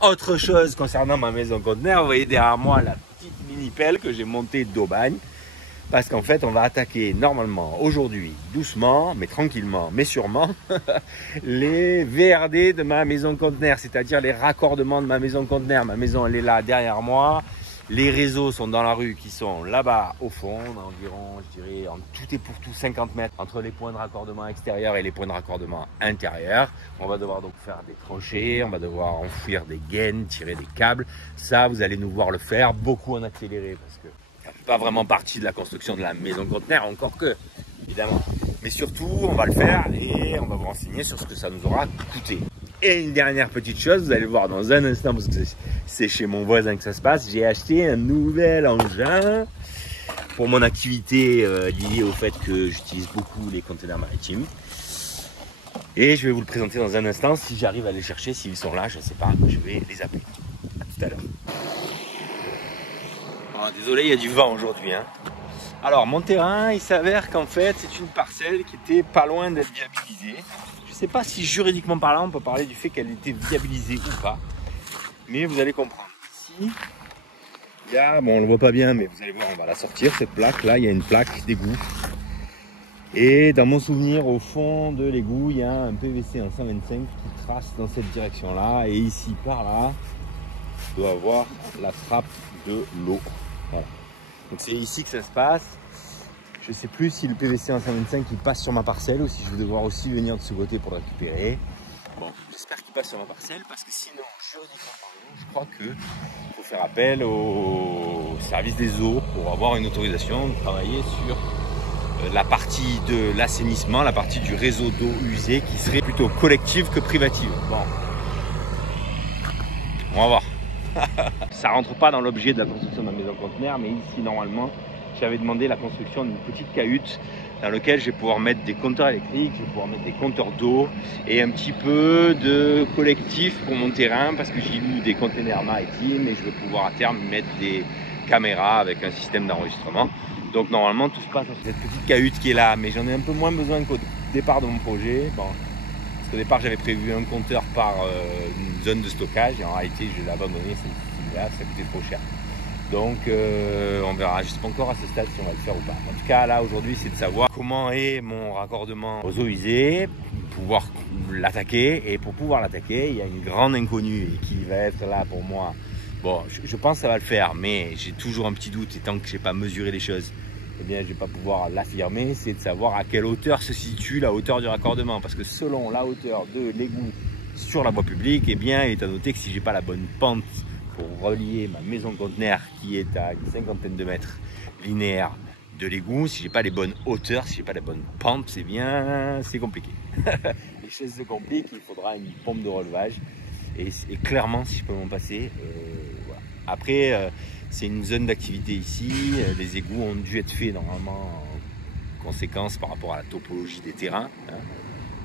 Autre chose concernant ma maison conteneur, vous voyez derrière moi la petite mini pelle que j'ai montée d'Aubagne. Parce qu'en fait, on va attaquer normalement aujourd'hui, doucement, mais tranquillement, mais sûrement, les VRD de ma maison conteneur, c'est-à-dire les raccordements de ma maison conteneur. Ma maison, elle est là derrière moi. Les réseaux sont dans la rue qui sont là-bas au fond, environ, je dirais, en tout et pour tout 50 mètres entre les points de raccordement extérieurs et les points de raccordement intérieurs. On va devoir donc faire des tranchées, on va devoir enfouir des gaines, tirer des câbles. Ça, vous allez nous voir le faire, beaucoup en accéléré parce que ça ne fait pas vraiment partie de la construction de la maison conteneur, encore que, évidemment. Mais surtout, on va le faire et on va vous renseigner sur ce que ça nous aura coûté. Et une dernière petite chose, vous allez voir dans un instant, parce que c'est chez mon voisin que ça se passe, j'ai acheté un nouvel engin pour mon activité liée au fait que j'utilise beaucoup les containers maritimes. Et je vais vous le présenter dans un instant, si j'arrive à les chercher, s'ils sont là, je ne sais pas, je vais les appeler. À tout à l'heure. Oh, désolé, il y a du vent aujourd'hui. Hein. Alors, mon terrain, il s'avère qu'en fait, c'est une parcelle qui était pas loin d'être viabilisée. Je ne sais pas si juridiquement parlant, on peut parler du fait qu'elle était viabilisée ou pas. Mais vous allez comprendre. Ici, il y a, bon, on ne le voit pas bien, mais vous allez voir, on va la sortir, cette plaque. Là, il y a une plaque d'égout. Et dans mon souvenir, au fond de l'égout, il y a un PVC en 125 qui trace dans cette direction-là. Et ici, par là, on doit avoir la trappe de l'eau. Voilà. Donc c'est ici que ça se passe. Je ne sais plus si le PVC en 125 il passe sur ma parcelle ou si je vais devoir aussi venir de ce côté pour le récupérer. Bon, j'espère qu'il passe sur ma parcelle parce que sinon, juridiquement parlant, je crois qu'il faut faire appel au service des eaux pour avoir une autorisation de travailler sur la partie de l'assainissement, la partie du réseau d'eau usée qui serait plutôt collective que privative. Bon, on va voir. Ça rentre pas dans l'objet de la construction de ma maison conteneur, mais ici normalement j'avais demandé la construction d'une petite cahute dans laquelle je vais pouvoir mettre des compteurs électriques, je vais pouvoir mettre des compteurs d'eau et un petit peu de collectif pour mon terrain parce que j'y loue des containers maritimes et je vais pouvoir à terme mettre des caméras avec un système d'enregistrement. Donc normalement tout se passe dans cette petite cahute qui est là, mais j'en ai un peu moins besoin qu'au départ de mon projet. Bon, parce qu'au départ j'avais prévu un compteur par une zone de stockage et en réalité je l'ai abandonné, là, ça coûtait trop cher. Donc on verra, je ne sais pas encore à ce stade si on va le faire ou pas. En tout cas là aujourd'hui c'est de savoir comment est mon raccordement aux eaux usées, pouvoir l'attaquer. Et pour pouvoir l'attaquer, il y a une grande inconnue qui va être là pour moi. Bon, je pense que ça va le faire, mais j'ai toujours un petit doute et tant que je n'ai pas mesuré les choses, eh bien, je ne vais pas pouvoir l'affirmer, c'est de savoir à quelle hauteur se situe la hauteur du raccordement. Parce que selon la hauteur de l'égout sur la voie publique, eh bien, il est à noter que si je n'ai pas la bonne pente pour relier ma maison conteneur qui est à une cinquantaine de mètres linéaires de l'égout, si j'ai pas les bonnes hauteurs, si j'ai pas les bonnes pentes, c'est bien, c'est compliqué. Les choses se compliquent, il faudra une pompe de relevage et clairement si je peux m'en passer, voilà. Après c'est une zone d'activité ici, les égouts ont dû être faits normalement en conséquence par rapport à la topologie des terrains. Hein.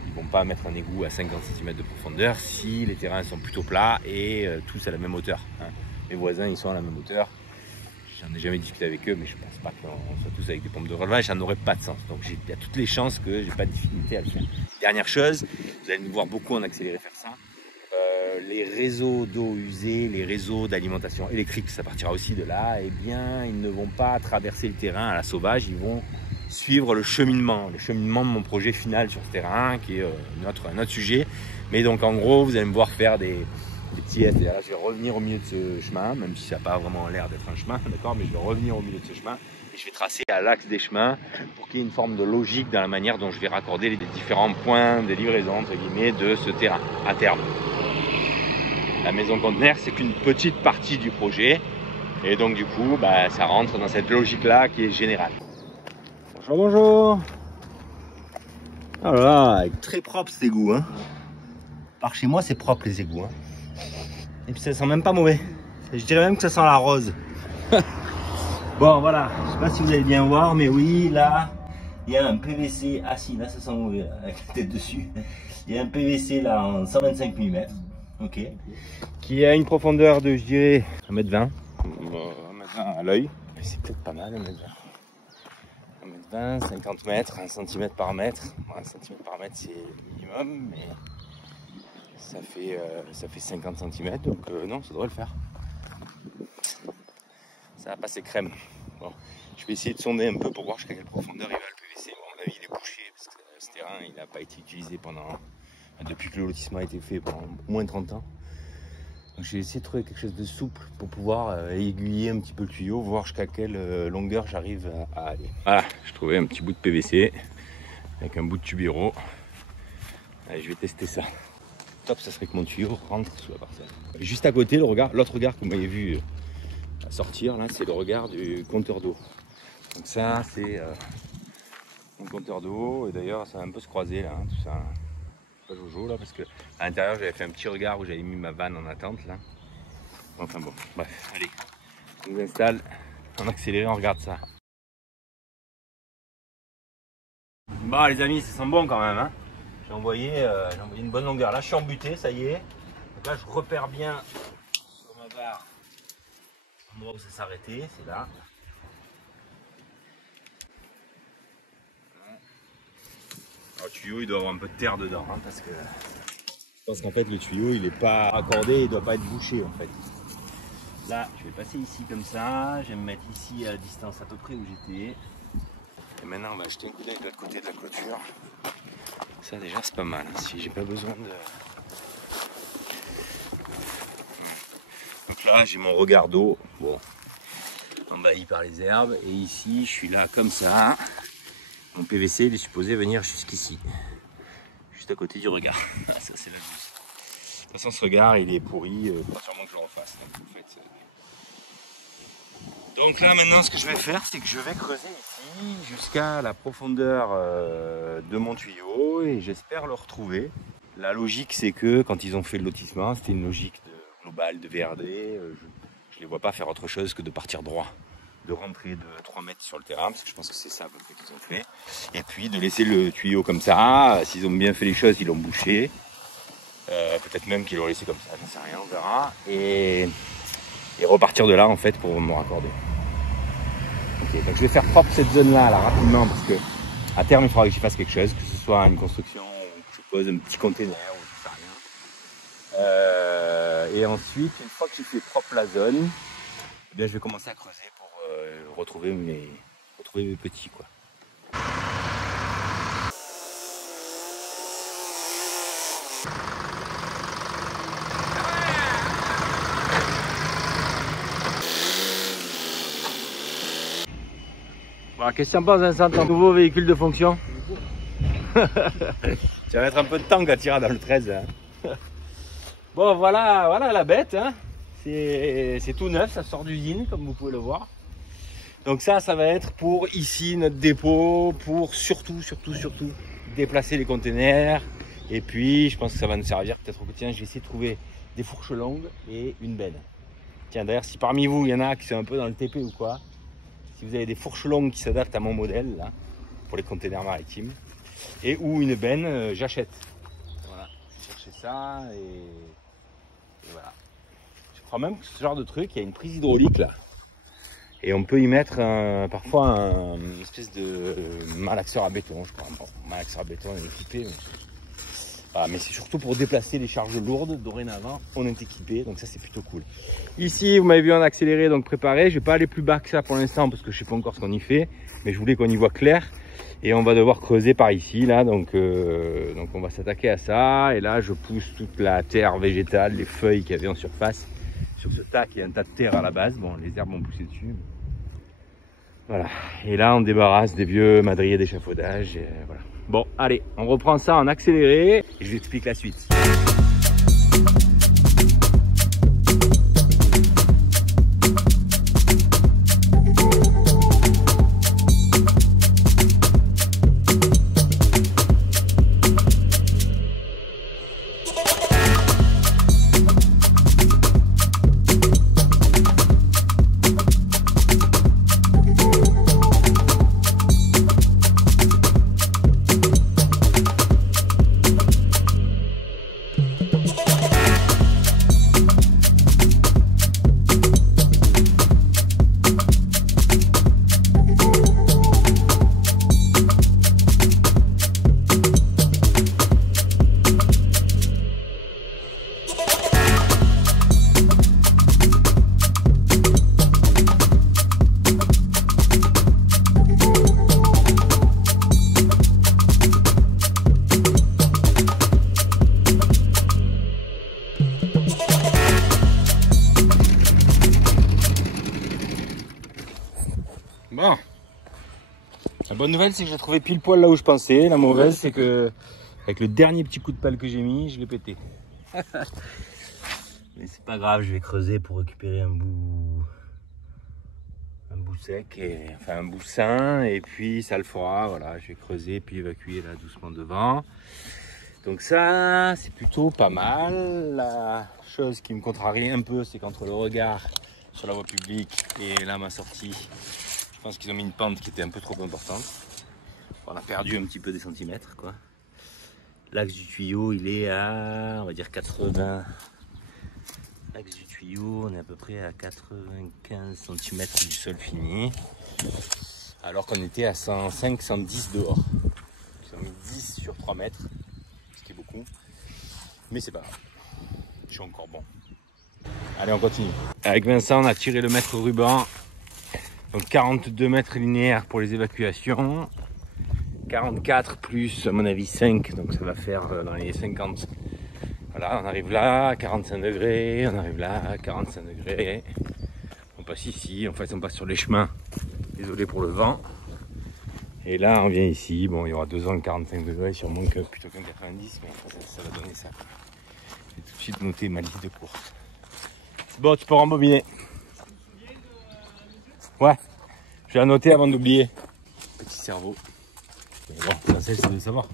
Ils ne vont pas mettre un égout à 50 cm de profondeur si les terrains sont plutôt plats et tous à la même hauteur. Hein. Mes voisins, ils sont à la même hauteur. J'en ai jamais discuté avec eux, mais je ne pense pas qu'on soit tous avec des pompes de relevage. Ça n'aurait pas de sens. Donc il y a toutes les chances que je n'ai pas de difficulté à le faire. Dernière chose, vous allez nous voir beaucoup en accéléré faire ça. Les réseaux d'eau usée, les réseaux d'alimentation électrique, ça partira aussi de là. Eh bien, ils ne vont pas traverser le terrain à la sauvage. Ils vont suivre le cheminement de mon projet final sur ce terrain qui est un autre sujet. Mais donc en gros vous allez me voir faire des petits tests. Et là je vais revenir au milieu de ce chemin, même si ça n'a pas vraiment l'air d'être un chemin, d'accord, mais je vais revenir au milieu de ce chemin et je vais tracer à l'axe des chemins pour qu'il y ait une forme de logique dans la manière dont je vais raccorder les différents points de livraison entre guillemets de ce terrain à terme. La maison conteneur c'est qu'une petite partie du projet et donc du coup bah, ça rentre dans cette logique là qui est générale. Bonjour, bonjour. Voilà, très propre cet égout. Hein. Par chez moi, c'est propre les égouts. Hein. Et puis ça sent même pas mauvais. Je dirais même que ça sent la rose. Bon, voilà. Je sais pas si vous allez bien voir, mais oui, là, il y a un PVC. Ah si, là, ça sent mauvais avec la tête dessus. Il y a un PVC là en 125 mm. Ok. Qui a une profondeur de, je dirais, 1m20. 1m20 à l'œil. C'est peut-être pas mal, 1m20. 1m20, 50 mètres, 1 cm par mètre. 1 cm par mètre c'est le minimum, mais ça fait 50 cm, donc non, ça devrait le faire. Ça va passer crème. Bon, je vais essayer de sonder un peu pour voir jusqu'à quelle profondeur il va le PVC. Bon, à mon avis, il est bouché parce que ce terrain il n'a pas été utilisé depuis que le lotissement a été fait pendant au moins 30 ans. Donc j'ai essayé de trouver quelque chose de souple pour pouvoir aiguiller un petit peu le tuyau, voir jusqu'à quelle longueur j'arrive à aller. Voilà, je trouvais un petit bout de PVC avec un bout de tubéro. Allez, je vais tester ça. Top, ça serait que mon tuyau rentre sous la parcelle. Juste à côté, l'autre regard que vous m'avez vu sortir, là, c'est le regard du compteur d'eau. Donc ça, c'est mon compteur d'eau. Et d'ailleurs, ça va un peu se croiser là, hein, tout ça. Pas Jojo là, parce que à l'intérieur, j'avais fait un petit regard où j'avais mis ma vanne en attente là. Enfin bon, bref, allez, on nous installe, en accéléré, on regarde ça. Bon les amis, ça sent bon quand même, hein. J'ai envoyé une bonne longueur. Là, je suis embuté, ça y est. Donc là, je repère bien sur ma barre l'endroit où ça s'arrêtait, c'est là. Alors, le tuyau, il doit avoir un peu de terre dedans, hein, parce que je pense qu'en fait, le tuyau, il n'est pas accordé, il ne doit pas être bouché en fait. Là, je vais passer ici comme ça. Je vais me mettre ici à la distance à peu près où j'étais. Et maintenant, on va jeter un coup d'œil de l'autre côté de la clôture. Ça déjà c'est pas mal, hein, si j'ai pas besoin de... Donc là j'ai mon regard d'eau, bon, envahi par les herbes, et ici je suis là comme ça. Mon PVC il est supposé venir jusqu'ici, juste à côté du regard. Ça c'est la douce. De toute façon ce regard il est pourri, pas sûrement que je le refasse. Donc là maintenant ce que je vais faire c'est que je vais creuser ici jusqu'à la profondeur de mon tuyau et j'espère le retrouver. La logique c'est que quand ils ont fait le lotissement c'était une logique globale de VRD, je ne les vois pas faire autre chose que de partir droit, de rentrer de 3 mètres sur le terrain parce que je pense que c'est ça qu'ils ont fait, et puis de laisser le tuyau comme ça. S'ils ont bien fait les choses ils l'ont bouché, peut-être même qu'ils l'ont laissé comme ça, j'en sais rien, on verra, et repartir de là en fait pour me raccorder. Ok, donc je vais faire propre cette zone là rapidement parce que à terme il faudra que j'y fasse quelque chose, que ce soit une construction ou que je pose un petit container ou je sais rien. Et ensuite une fois que j'ai fait propre la zone, eh bien, je vais commencer à creuser pour retrouver mes petits quoi. Alors, qu'est-ce que tu en penses, Vincent, ton nouveau véhicule de fonction? Tu vas mettre un peu de temps quand tu iras dans le 13. Hein. Bon, voilà la bête. Hein. C'est tout neuf, ça sort d'usine, comme vous pouvez le voir. Donc ça va être pour ici, notre dépôt, pour surtout déplacer les containers. Et puis, je pense que ça va nous servir peut-être au quotidien. Je vais essayer de trouver des fourches longues et une benne. Tiens, d'ailleurs, si parmi vous, il y en a qui sont un peu dans le TP ou quoi, si vous avez des fourches longues qui s'adaptent à mon modèle, là, pour les containers maritimes, et ou une benne, j'achète. Voilà, je cherchais ça et voilà. Je crois même que ce genre de truc, il y a une prise hydraulique là. Et on peut y mettre parfois une espèce de malaxeur à béton, je crois. Bon, malaxeur à béton, on est équipé. Voilà, mais c'est surtout pour déplacer les charges lourdes. Dorénavant, on est équipé, donc ça c'est plutôt cool. Ici, vous m'avez vu en accéléré, donc préparé. Je vais pas aller plus bas que ça pour l'instant parce que je sais pas encore ce qu'on y fait, mais je voulais qu'on y voit clair. Et on va devoir creuser par ici, là, donc on va s'attaquer à ça. Et là, je pousse toute la terre végétale, les feuilles qu'il y avait en surface. Sur ce tas qui est un tas de terre à la base. Bon, les herbes vont pousser dessus. Voilà. Et là, on débarrasse des vieux madriers d'échafaudage. Voilà. Bon, allez, on reprend ça en accéléré et je vous explique la suite. Bon. La bonne nouvelle, c'est que j'ai trouvé pile poil là où je pensais. La mauvaise, c'est que avec le dernier petit coup de pelle que j'ai mis, je l'ai pété. Mais c'est pas grave, je vais creuser pour récupérer un bout sec, enfin un bout sain, et puis ça le fera. Voilà, je vais creuser puis évacuer là doucement devant. Donc ça, c'est plutôt pas mal. La chose qui me contrarie un peu, c'est qu'entre le regard sur la voie publique et là ma sortie, je pense qu'ils ont mis une pente qui était un peu trop importante. On a perdu un petit peu des centimètres, quoi. L'axe du tuyau, il est à, on va dire 80. L'axe du tuyau, on est à peu près à 95 cm du sol fini. Alors qu'on était à 105, 110 dehors. Ils ont mis 10 sur 3 mètres, ce qui est beaucoup. Mais c'est pas grave. Je suis encore bon. Allez, on continue. Avec Vincent, on a tiré le mètre ruban. Donc 42 mètres linéaires pour les évacuations. 44 plus, à mon avis, 5. Donc ça va faire dans les 50. Voilà, on arrive là à 45 degrés. On arrive là à 45 degrés. On passe ici. En fait, on passe sur les chemins. Désolé pour le vent. Et là, on vient ici. Bon, il y aura 2 ans 45 degrés, sûrement que plutôt qu'un 90. Mais ça va donner ça. J'ai tout de suite noté ma liste de courses. Bon, tu peux rembobiner. Ouais, je vais la noter avant d'oublier. Petit cerveau. Mais bon, l'essentiel c'est de savoir.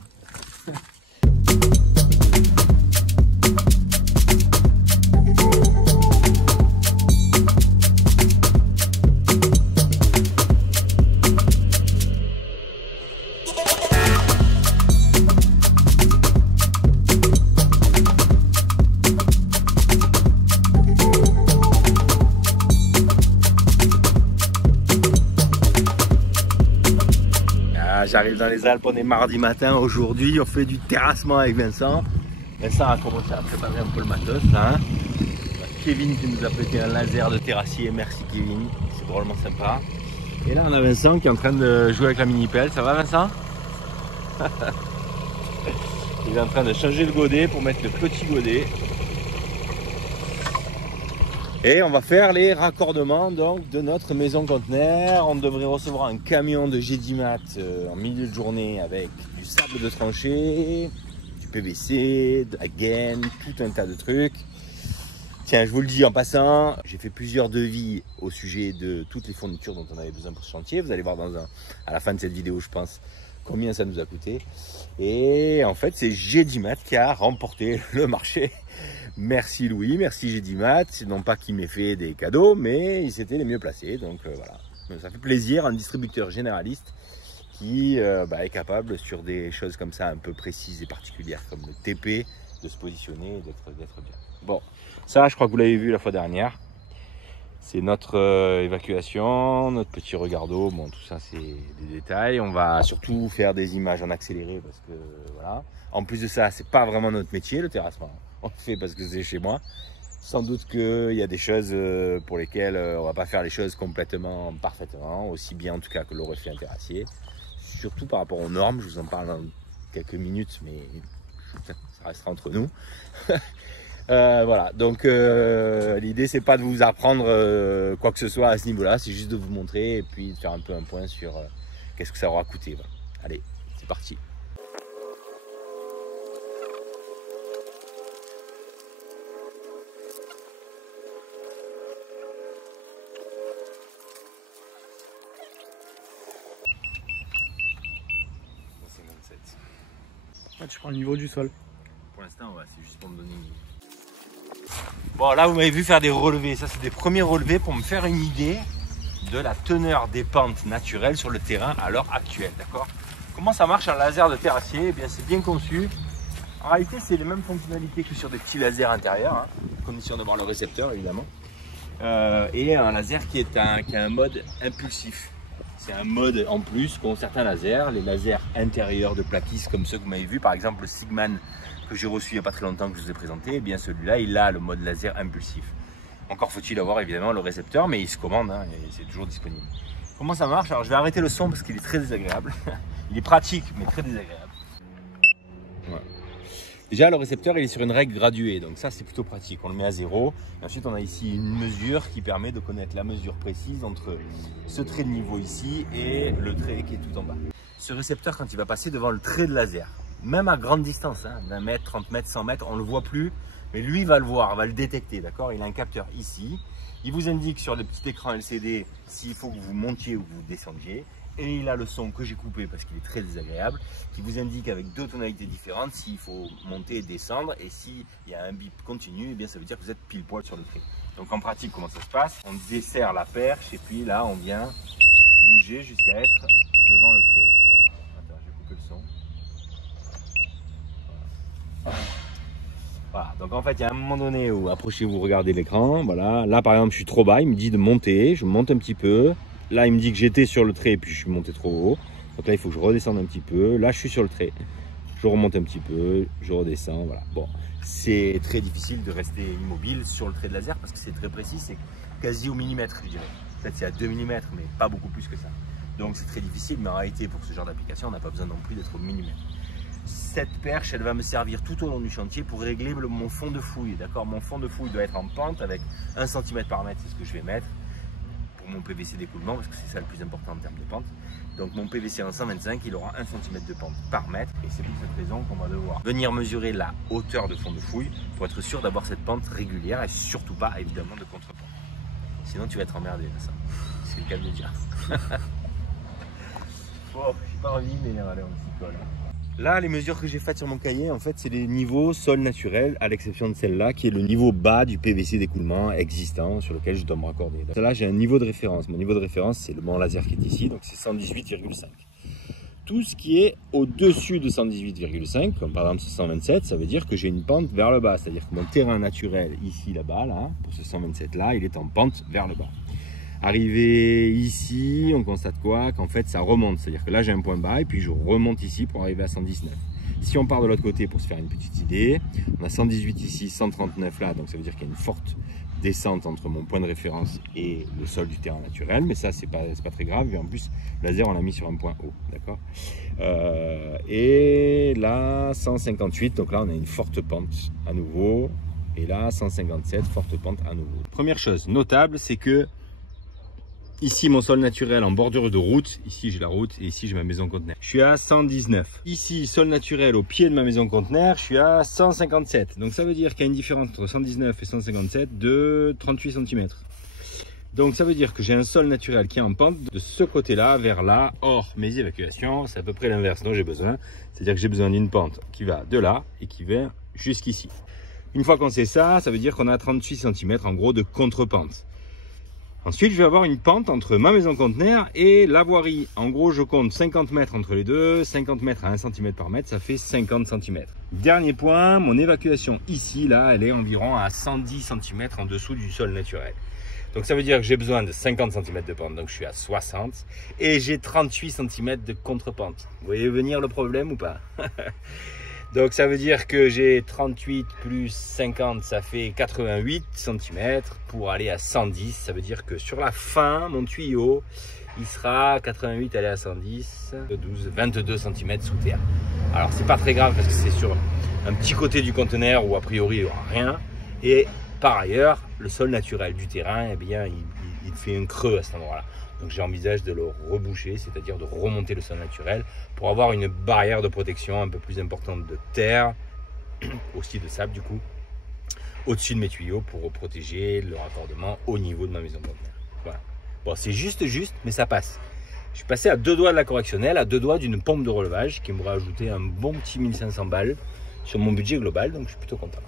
J'arrive dans les Alpes, on est mardi matin. Aujourd'hui, on fait du terrassement avec Vincent. Vincent a commencé à préparer un peu le matos. Là, hein. Kevin qui nous a prêté un laser de terrassier. Merci Kevin, c'est drôlement sympa. Et là, on a Vincent qui est en train de jouer avec la mini-pelle. Ça va Vincent? Il est en train de changer le godet pour mettre le petit godet. Et on va faire les raccordements donc, de notre maison conteneur. On devrait recevoir un camion de Gédimat en milieu de journée avec du sable de tranchée, du PVC, de la gaine, tout un tas de trucs. Tiens, je vous le dis en passant, j'ai fait plusieurs devis au sujet de toutes les fournitures dont on avait besoin pour ce chantier. Vous allez voir à la fin de cette vidéo, je pense, combien ça nous a coûté. Et en fait, c'est Gédimat qui a remporté le marché. Merci Louis, merci Gédimat, non pas qu'il m'ait fait des cadeaux, mais ils étaient les mieux placés, donc voilà. Ça fait plaisir, un distributeur généraliste qui est capable sur des choses comme ça un peu précises et particulières, comme le TP, de se positionner et d'être bien. Bon, ça je crois que vous l'avez vu la fois dernière, c'est notre évacuation, notre petit regard d'eau, bon tout ça c'est des détails. On va surtout faire des images en accéléré parce que voilà. En plus de ça, c'est pas vraiment notre métier le terrassement. On le fait parce que c'est chez moi. Sans doute qu'il y a des choses pour lesquelles on va pas faire les choses complètement parfaitement, aussi bien en tout cas que l'aurait fait un terrassier. Surtout par rapport aux normes, je vous en parle dans quelques minutes, mais ça restera entre nous. Voilà, donc l'idée c'est pas de vous apprendre quoi que ce soit à ce niveau-là, c'est juste de vous montrer et puis de faire un peu un point sur qu'est-ce que ça aura coûté. Voilà. Allez, c'est parti. Tu prends le niveau du sol. Pour l'instant, ouais, c'est juste pour me donner une... Bon, là, vous m'avez vu faire des relevés. Ça, c'est des premiers relevés pour me faire une idée de la teneur des pentes naturelles sur le terrain à l'heure actuelle. D'accord? Comment ça marche un laser de terrassier? Eh bien, c'est bien conçu. En réalité, c'est les mêmes fonctionnalités que sur des petits lasers intérieurs. Hein, condition d'avoir le récepteur, évidemment. Et un laser qui a un mode impulsif. C'est un mode en plus qu'ont certains lasers, les lasers intérieurs de plaquistes comme ceux que vous m'avez vu, par exemple le Sigman que j'ai reçu il n'y a pas très longtemps que je vous ai présenté, et bien celui-là il a le mode laser impulsif. Encore faut-il avoir évidemment le récepteur, mais il se commande hein, et c'est toujours disponible. Comment ça marche? Alors je vais arrêter le son parce qu'il est très désagréable. Il est pratique mais très désagréable. Ouais. Déjà, le récepteur, il est sur une règle graduée, donc ça, c'est plutôt pratique. On le met à 0. Et ensuite, on a ici une mesure qui permet de connaître la mesure précise entre ce trait de niveau ici et le trait qui est tout en bas. Ce récepteur, quand il va passer devant le trait de laser, même à grande distance, hein, 20 mètres, 30 mètres, 100 mètres, on ne le voit plus, mais lui va le voir, va le détecter, d'accord? Il a un capteur ici. Il vous indique sur le petit écran LCD s'il faut que vous montiez ou que vous descendiez. Et il a le son que j'ai coupé parce qu'il est très désagréable, qui vous indique avec 2 tonalités différentes s'il faut monter et descendre. Et s'il y a un bip continu, eh bien ça veut dire que vous êtes pile poil sur le trait. Donc en pratique, comment ça se passe? On desserre la perche et puis là, on vient bouger jusqu'à être devant le trait. Bon, attends, je vais couper le son. Voilà, donc en fait, il y a un moment donné où approchez-vous, regardez l'écran. Voilà, là par exemple, je suis trop bas, il me dit de monter, je monte un petit peu. Là, il me dit que j'étais sur le trait et puis je suis monté trop haut. Donc là, il faut que je redescende un petit peu. Là, je suis sur le trait. Je remonte un petit peu, je redescends. Voilà. Bon, c'est très difficile de rester immobile sur le trait de laser parce que c'est très précis. C'est quasi au millimètre, je dirais. Peut-être c'est à 2 mm, mais pas beaucoup plus que ça. Donc c'est très difficile, mais en réalité, pour ce genre d'application, on n'a pas besoin non plus d'être au millimètre. Cette perche, elle va me servir tout au long du chantier pour régler mon fond de fouille. D'accord, mon fond de fouille doit être en pente avec 1 cm par mètre, c'est ce que je vais mettre. Mon PVC d'écoulement, parce que c'est ça le plus important en termes de pente. Donc mon PVC en 125, il aura 1 cm de pente par mètre, et c'est pour cette raison qu'on va devoir venir mesurer la hauteur de fond de fouille pour être sûr d'avoir cette pente régulière et surtout pas évidemment de contre-pente. Sinon tu vas être emmerdé là, ça. C'est le cas de le dire. Bon, j'ai pas envie, mais allez, on s'y colle. Là, les mesures que j'ai faites sur mon cahier, en fait, c'est les niveaux sol naturel, à l'exception de celle-là, qui est le niveau bas du PVC d'écoulement existant sur lequel je dois me raccorder. Là, j'ai un niveau de référence. Mon niveau de référence, c'est le banc laser qui est ici, donc c'est 118,5. Tout ce qui est au-dessus de 118,5, comme par exemple ce 127, ça veut dire que j'ai une pente vers le bas. C'est-à-dire que mon terrain naturel, ici, là-bas, là, pour ce 127-là, il est en pente vers le bas. Arrivé ici, on constate quoi? Qu'en fait ça remonte, c'est-à-dire que là j'ai un point bas et puis je remonte ici pour arriver à 119. Si on part de l'autre côté pour se faire une petite idée, on a 118 ici, 139 là, donc ça veut dire qu'il y a une forte descente entre mon point de référence et le sol du terrain naturel, mais ça c'est pas très grave, et en plus le laser on l'a mis sur un point haut, d'accord. Et là 158, donc là on a une forte pente à nouveau, et là 157, forte pente à nouveau. Première chose notable, c'est que ici, mon sol naturel en bordure de route. Ici, j'ai la route et ici, j'ai ma maison conteneur. Je suis à 119. Ici, sol naturel au pied de ma maison conteneur, je suis à 157. Donc, ça veut dire qu'il y a une différence entre 119 et 157 de 38 cm. Donc, ça veut dire que j'ai un sol naturel qui est en pente de ce côté-là vers là. Or, mes évacuations, c'est à peu près l'inverse dont j'ai besoin. C'est-à-dire que j'ai besoin d'une pente qui va de là et qui vient jusqu'ici. Une fois qu'on sait ça, ça veut dire qu'on a 38 cm en gros de contre-pente. Ensuite, je vais avoir une pente entre ma maison conteneur et la voirie. En gros, je compte 50 mètres entre les deux, 50 mètres à 1 cm par mètre, ça fait 50 cm. Dernier point, mon évacuation ici, là, elle est environ à 110 cm en dessous du sol naturel. Donc ça veut dire que j'ai besoin de 50 cm de pente, donc je suis à 60 et j'ai 38 cm de contre-pente. Vous voyez venir le problème ou pas? Donc ça veut dire que j'ai 38 plus 50, ça fait 88 cm pour aller à 110. Ça veut dire que sur la fin, mon tuyau, il sera 88 aller à 110, 12, 22 cm sous terre. Alors c'est pas très grave parce que c'est sur un petit côté du conteneur où a priori il n'y aura rien. Et par ailleurs, le sol naturel du terrain, eh bien, il fait un creux à cet endroit-là. Donc j'envisage de le reboucher, c'est-à-dire de remonter le sol naturel pour avoir une barrière de protection un peu plus importante de terre, aussi de sable du coup, au-dessus de mes tuyaux pour protéger le raccordement au niveau de ma maison conteneur. Voilà. Bon, c'est juste, mais ça passe. Je suis passé à 2 doigts de la correctionnelle, à 2 doigts d'une pompe de relevage qui m'aurait ajouté un bon petit 1500 balles sur mon budget global, donc je suis plutôt content.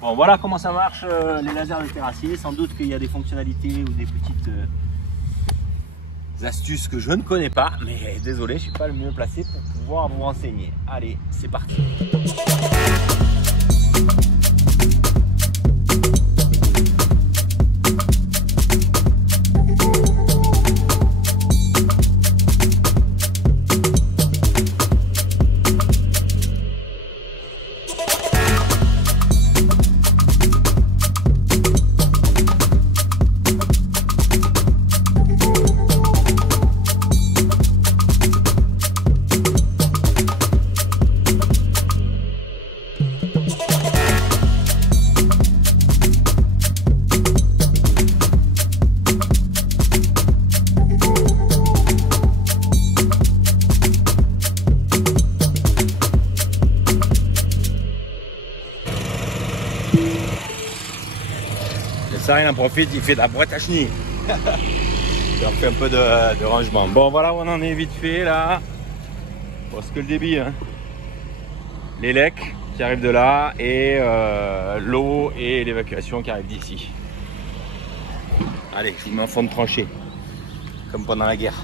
Bon, voilà comment ça marche les lasers de terrassier. Sans doute qu'il y a des fonctionnalités ou des petites astuces que je ne connais pas, mais désolé, je ne suis pas le mieux placé pour pouvoir vous renseigner. Allez, c'est parti. Et ça, il en profite, il fait de la boîte à chenilles. Ça fait un peu de rangement. Bon, voilà où on en est vite fait là. Bon, c'est que le débit. Hein. Les lecs qui arrivent de là et l'eau et l'évacuation qui arrivent d'ici. Allez, je vous mets en fond de tranchée. Comme pendant la guerre.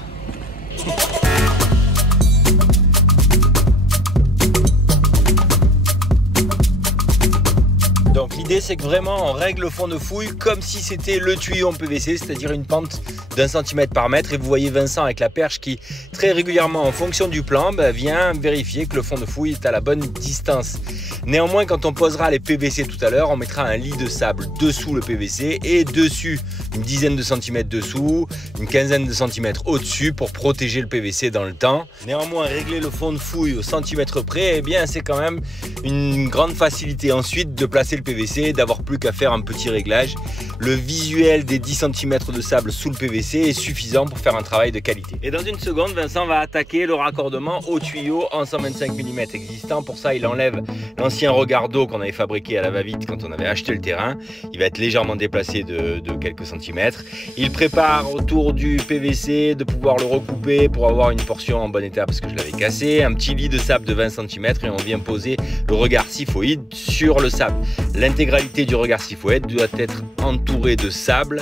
Donc l'idée c'est que vraiment on règle le fond de fouille comme si c'était le tuyau en PVC, c'est-à-dire une pente d'1 cm par mètre. Et vous voyez Vincent avec la perche qui très régulièrement en fonction du plan vient vérifier que le fond de fouille est à la bonne distance. Néanmoins, quand on posera les PVC tout à l'heure, on mettra un lit de sable dessous le PVC et dessus une dizaine de centimètres dessous, une quinzaine de centimètres au-dessus pour protéger le PVC dans le temps. Néanmoins, régler le fond de fouille au centimètre près, eh bien c'est quand même une grande facilité ensuite de placer le PVC, d'avoir plus qu'à faire un petit réglage. Le visuel des 10 cm de sable sous le PVC est suffisant pour faire un travail de qualité. Et dans une seconde, Vincent va attaquer le raccordement au tuyau en 125 mm existant. Pour ça, il enlève l'ancien regard d'eau qu'on avait fabriqué à la va-vite quand on avait acheté le terrain. Il va être légèrement déplacé de quelques centimètres. Il prépare autour du PVC de pouvoir le recouper pour avoir une portion en bon état parce que je l'avais cassé. Un petit lit de sable de 20 cm et on vient poser le regard siphoïde sur le sable. L'intégralité du regard siphoïde doit être entourée de sable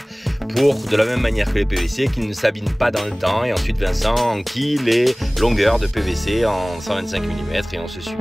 pour, de la même manière que les PVC, qu'ils ne s'abîment pas dans le temps. Et ensuite Vincent enquille les longueurs de PVC en 125 mm et on se suit.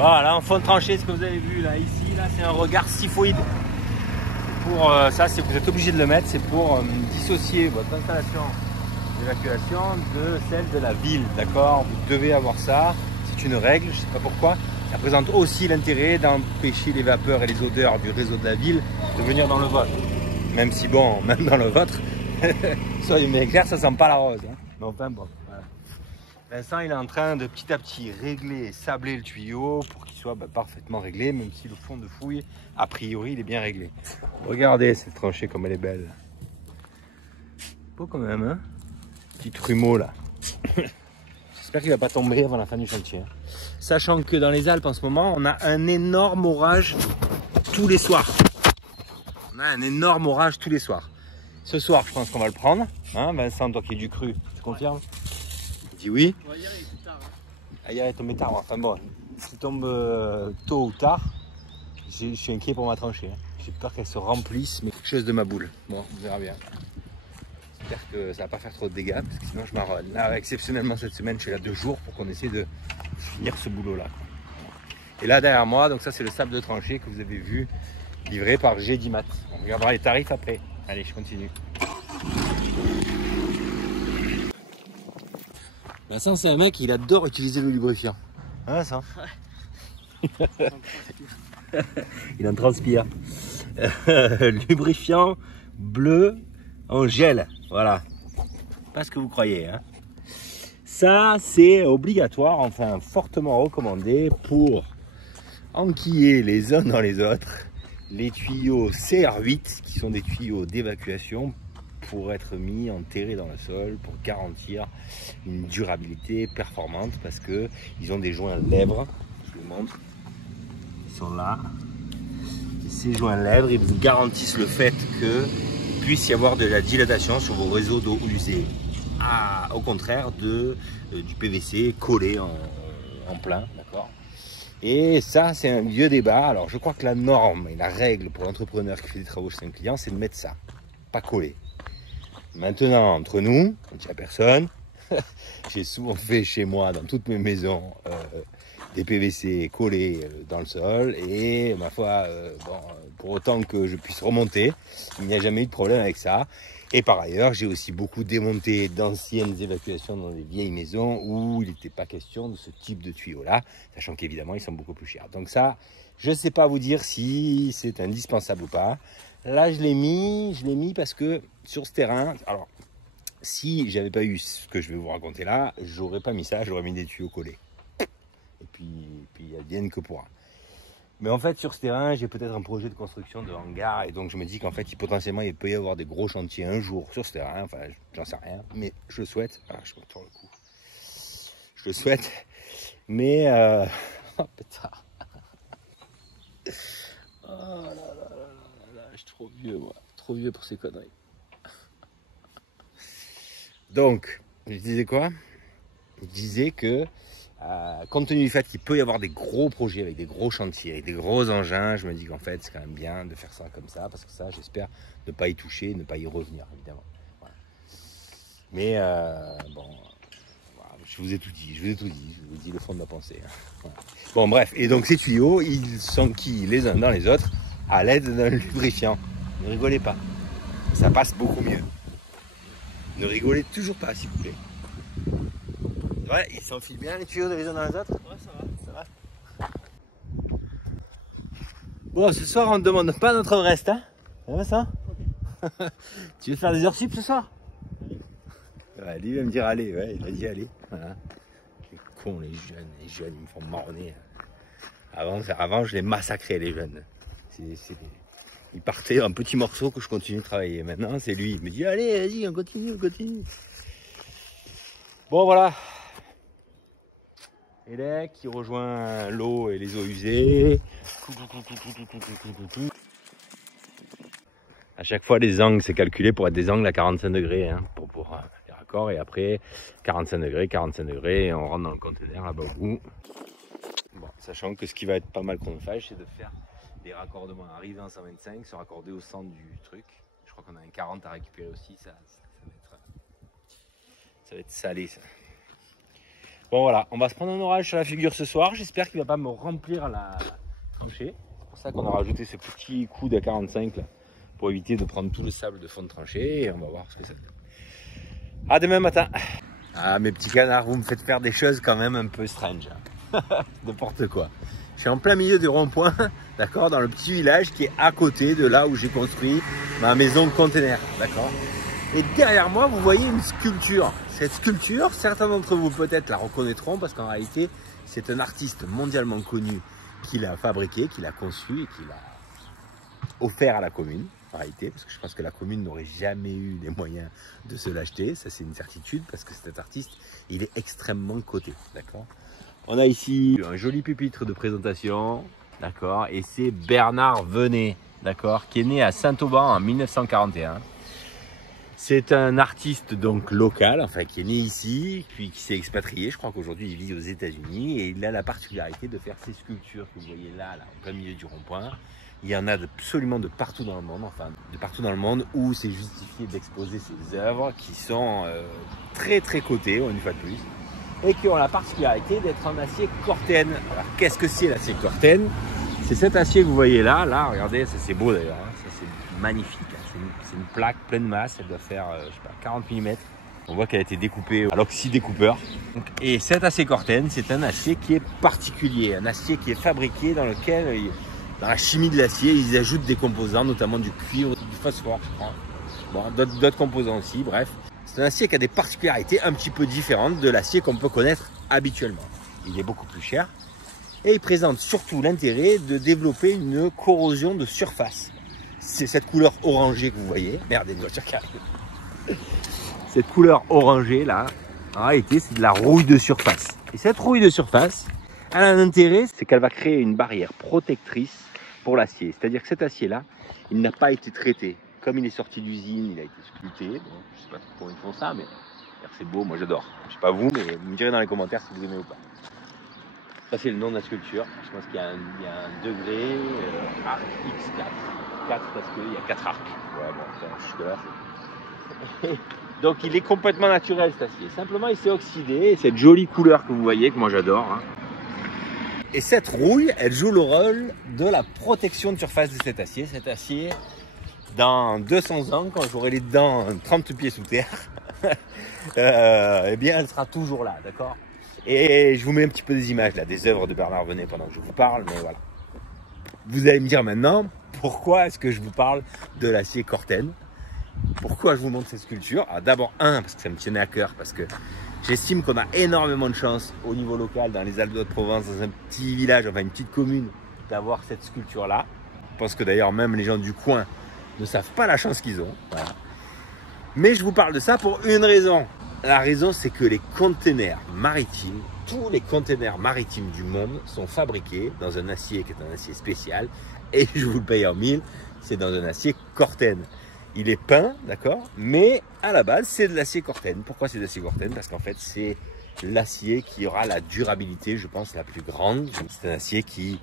Voilà, en fond de tranchée, ce que vous avez vu là, ici, là, c'est un regard siphoïde. Pour ça, vous êtes obligé de le mettre, c'est pour dissocier votre installation d'évacuation de celle de la ville, d'accord? Vous devez avoir ça, c'est une règle, je ne sais pas pourquoi. Ça présente aussi l'intérêt d'empêcher les vapeurs et les odeurs du réseau de la ville de venir dans le vôtre. Même si bon, même dans le vôtre, soyez bien clairs, ça sent pas la rose. Hein. Mais enfin bon, voilà. Vincent, il est en train de petit à petit régler et sabler le tuyau pour qu'il soit parfaitement réglé, même si le fond de fouille, a priori, il est bien réglé. Regardez cette tranchée comme elle est belle. Beau quand même, hein? Petit trumeau là. J'espère qu'il ne va pas tomber avant la fin du chantier. Hein. Sachant que dans les Alpes en ce moment, on a un énorme orage tous les soirs. On a un énorme orage tous les soirs. Ce soir, je pense qu'on va le prendre. Hein, Vincent, toi qui es du cru, tu confirmes? Il dit oui. Ouais, hier il est tard. Hein. Hier il est tombé tard. Enfin bon, s'il tombe tôt ou tard, je suis inquiet pour ma tranchée. Hein. J'ai peur qu'elle se remplisse, mais quelque chose de ma boule. Bon, on verra bien. J'espère que ça va pas faire trop de dégâts, parce que sinon je m'arronne. Là, exceptionnellement cette semaine, je suis là 2 jours pour qu'on essaie de finir ce boulot-là. Et là derrière moi, donc ça c'est le sable de tranchée que vous avez vu livré par G10mat. On regardera les tarifs après. Allez, je continue. Vincent, c'est un mec, il adore utiliser le lubrifiant. Hein, ça? Ouais. Il en transpire. Lubrifiant bleu en gel. Voilà. Pas ce que vous croyez. Hein. Ça, c'est obligatoire, enfin fortement recommandé pour enquiller les uns dans les autres les tuyaux CR8, qui sont des tuyaux d'évacuation pour être mis, enterrés dans le sol, pour garantir une durabilité performante, parce qu'ils ont des joints lèvres, je vous montre, ils sont là, et ces joints lèvres, ils vous garantissent le fait qu'il puisse y avoir de la dilatation sur vos réseaux d'eau usée, au contraire du PVC collé en plein, d'accord. Et ça, c'est un vieux débat. Alors, je crois que la norme et la règle pour l'entrepreneur qui fait des travaux chez un client, c'est de mettre ça, pas collé. Maintenant, entre nous, on ne dit à personne, j'ai souvent fait chez moi, dans toutes mes maisons, des PVC collés dans le sol. Et ma foi, bon, pour autant que je puisse remonter, il n'y a jamais eu de problème avec ça. Et par ailleurs, j'ai aussi beaucoup démonté d'anciennes évacuations dans des vieilles maisons où il n'était pas question de ce type de tuyaux-là, sachant qu'évidemment, ils sont beaucoup plus chers. Donc ça, je ne sais pas vous dire si c'est indispensable ou pas. Là, je l'ai mis parce que sur ce terrain, alors, si j'avais pas eu ce que je vais vous raconter là, j'aurais pas mis ça, j'aurais mis des tuyaux collés. Et puis advienne que pourra. Mais en fait, sur ce terrain, j'ai peut-être un projet de construction de hangar. Et donc, je me dis qu'en fait, potentiellement, il peut y avoir des gros chantiers un jour sur ce terrain. Enfin, j'en sais rien. Mais je le souhaite. Ah, je me tourne le cou. Je le souhaite. Mais... Oh, pétard. Oh là là là là là. Je suis trop vieux, moi. Trop vieux pour ces conneries. Donc, je disais quoi? Je disais que... compte tenu du fait qu'il peut y avoir des gros projets avec des gros chantiers, avec des gros engins, je me dis qu'en fait c'est quand même bien de faire ça comme ça, parce que ça j'espère ne pas y toucher, ne pas y revenir évidemment. Voilà. Mais bon, voilà, je vous ai tout dit, je vous ai dit le fond de ma pensée. Hein. Voilà. Bon bref, et donc ces tuyaux, ils s'enquillent les uns dans les autres à l'aide d'un lubrifiant. Ne rigolez pas, ça passe beaucoup mieux. Ne rigolez toujours pas s'il vous plaît. Ouais, ils s'enfilent bien les tuyaux les uns dans les autres. Ouais, ça va. Bon, ce soir, on ne demande pas notre reste, hein. Ça va ça? Tu veux faire des heures sup ce soir? Ouais, lui, il va me dire allez, ouais, il a dit allez. Voilà. Les cons, les jeunes, ils me font marronner. Avant, je les massacrais, les jeunes. Ils partaient en petits morceaux que je continue de travailler. Maintenant, c'est lui, il me dit allez, vas-y, on continue. Bon, voilà. Elec qui rejoint l'eau et les eaux usées. À chaque fois, les angles, c'est calculé pour être des angles à 45 degrés hein, pour les raccords. Et après, 45 degrés, et on rentre dans le conteneur là-bas au bout. Bon, sachant que ce qui va être pas mal chronophage, c'est de faire des raccordements arrivés en 125, se raccorder au centre du truc. Je crois qu'on a un 40 à récupérer aussi. Ça va être salé, ça. Bon voilà, on va se prendre un orage sur la figure ce soir. J'espère qu'il ne va pas me remplir la tranchée. C'est pour ça qu'on a rajouté ce petit coude à 45 là, pour éviter de prendre tout le sable de fond de tranchée. Et on va voir ce que ça fait. À demain matin. Ah mes petits canards, vous me faites faire des choses quand même un peu strange. N'importe quoi. Je suis en plein milieu du rond-point, d'accord, dans le petit village qui est à côté de là où j'ai construit ma maison de container, d'accord. Et derrière moi, vous voyez une sculpture. Cette sculpture, certains d'entre vous peut-être la reconnaîtront parce qu'en réalité, c'est un artiste mondialement connu qui l'a fabriqué, qui l'a conçu et qui l'a offert à la commune, en réalité, parce que je pense que la commune n'aurait jamais eu les moyens de se l'acheter. Ça, c'est une certitude parce que cet artiste, il est extrêmement coté, d'accord. On a ici un joli pupitre de présentation, d'accord, et c'est Bernard Venet, d'accord, qui est né à Saint-Auban en 1941. C'est un artiste donc local, enfin qui est né ici, puis qui s'est expatrié. Je crois qu'aujourd'hui il vit aux États-Unis et il a la particularité de faire ces sculptures que vous voyez là, en plein milieu du rond-point. Il y en a absolument de partout dans le monde, enfin de partout dans le monde où c'est justifié d'exposer ces œuvres qui sont très très cotées, une fois de plus, et qui ont la particularité d'être en acier Corten. Alors qu'est-ce que c'est l'acier Corten? C'est cet acier que vous voyez là, regardez, ça c'est beau d'ailleurs, hein, ça c'est magnifique. C'est une plaque pleine masse, elle doit faire je sais pas, 40 mm. On voit qu'elle a été découpée à l'oxydécoupeur. Et cet acier Corten, c'est un acier qui est particulier, un acier qui est fabriqué dans lequel, dans la chimie de l'acier, ils ajoutent des composants, notamment du cuivre, du phosphore, je crois. Bon, d'autres composants aussi, bref. C'est un acier qui a des particularités un petit peu différentes de l'acier qu'on peut connaître habituellement. Il est beaucoup plus cher et il présente surtout l'intérêt de développer une corrosion de surface. C'est cette couleur orangée que vous voyez. Merde, il y a une voiture qui arrive. Cette couleur orangée là, en réalité c'est de la rouille de surface. Et cette rouille de surface, elle a un intérêt, c'est qu'elle va créer une barrière protectrice pour l'acier. C'est-à-dire que cet acier là, il n'a pas été traité. Comme il est sorti d'usine, il a été sculpté. Bon, je sais pas comment ils font ça, mais c'est beau, moi j'adore. Je sais pas vous, mais vous me direz dans les commentaires si vous aimez ou pas. Ça c'est le nom de la sculpture. Je pense qu'il y a un degré arc X4. 4 parce qu'il y a 4 arcs. Ouais, bon, jusque-là, c'est... Donc il est complètement naturel cet acier. Simplement il s'est oxydé. Cette jolie couleur que vous voyez, que moi j'adore. Hein. Et cette rouille, elle joue le rôle de la protection de surface de cet acier. Cet acier, dans 200 ans, quand j'aurai les dents 30 pieds sous terre, eh bien elle sera toujours là, d'accord? Et je vous mets un petit peu des images là, des œuvres de Bernard Venet pendant que je vous parle, mais voilà. Vous allez me dire maintenant, pourquoi est-ce que je vous parle de l'acier Corten? Pourquoi je vous montre cette sculpture? D'abord, parce que ça me tenait à cœur, parce que j'estime qu'on a énormément de chance au niveau local, dans les Alpes-de-Haute-Provence, dans un petit village, enfin une petite commune, d'avoir cette sculpture-là. Je pense que d'ailleurs même les gens du coin ne savent pas la chance qu'ils ont. Voilà. Mais je vous parle de ça pour une raison. La raison, c'est que les containers maritimes, tous les containers maritimes du monde sont fabriqués dans un acier qui est un acier spécial. Et je vous le paye en 1000, c'est dans un acier Corten. Il est peint, d'accord, mais à la base, c'est de l'acier Corten. Pourquoi c'est de l'acier Corten? Parce qu'en fait, c'est l'acier qui aura la durabilité, je pense, la plus grande. C'est un acier qui,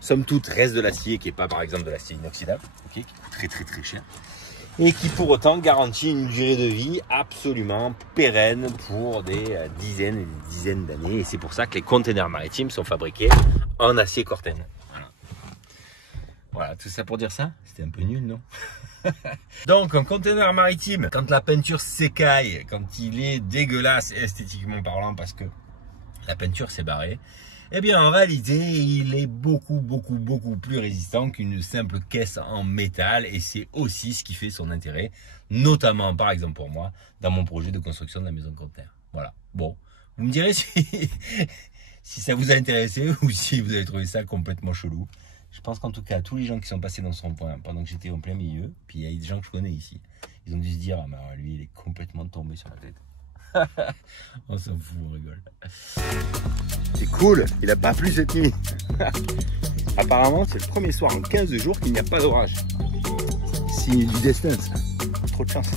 somme toute, reste de l'acier, qui n'est pas, par exemple, de l'acier inoxydable, okay, qui coûte très, très cher. Et qui pour autant garantit une durée de vie absolument pérenne pour des dizaines et des dizaines d'années. Et c'est pour ça que les containers maritimes sont fabriqués en acier Corten. Voilà, tout ça pour dire ça. C'était un peu nul, non? Donc un container maritime, quand la peinture s'écaille, quand il est dégueulasse esthétiquement parlant parce que la peinture s'est barrée, eh bien en réalité il est beaucoup plus résistant qu'une simple caisse en métal, et c'est aussi ce qui fait son intérêt, notamment par exemple pour moi dans mon projet de construction de la maison conteneur. Voilà, bon, vous me direz si ça vous a intéressé ou si vous avez trouvé ça complètement chelou. Je pense qu'en tout cas tous les gens qui sont passés dans son coin pendant que j'étais en plein milieu, puis il y a des gens que je connais ici, ils ont dû se dire ah, mais lui il est complètement tombé sur la tête. On s'en fout, on rigole. C'est cool, il a pas plu cette nuit. Apparemment, c'est le premier soir en 15 jours qu'il n'y a pas d'orage. Signe du destin, ça. Trop de chance.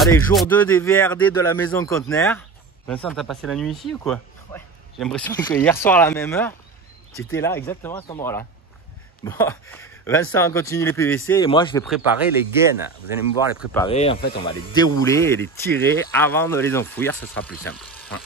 Allez, jour 2 des VRD de la maison conteneur. Vincent, t'as passé la nuit ici ou quoi? Ouais. J'ai l'impression que hier soir à la même heure, tu étais là exactement à cet endroit-là. Bon, Vincent continue les PVC et moi je vais préparer les gaines. Vous allez me voir les préparer. En fait, on va les dérouler et les tirer avant de les enfouir. Ce sera plus simple. Hein.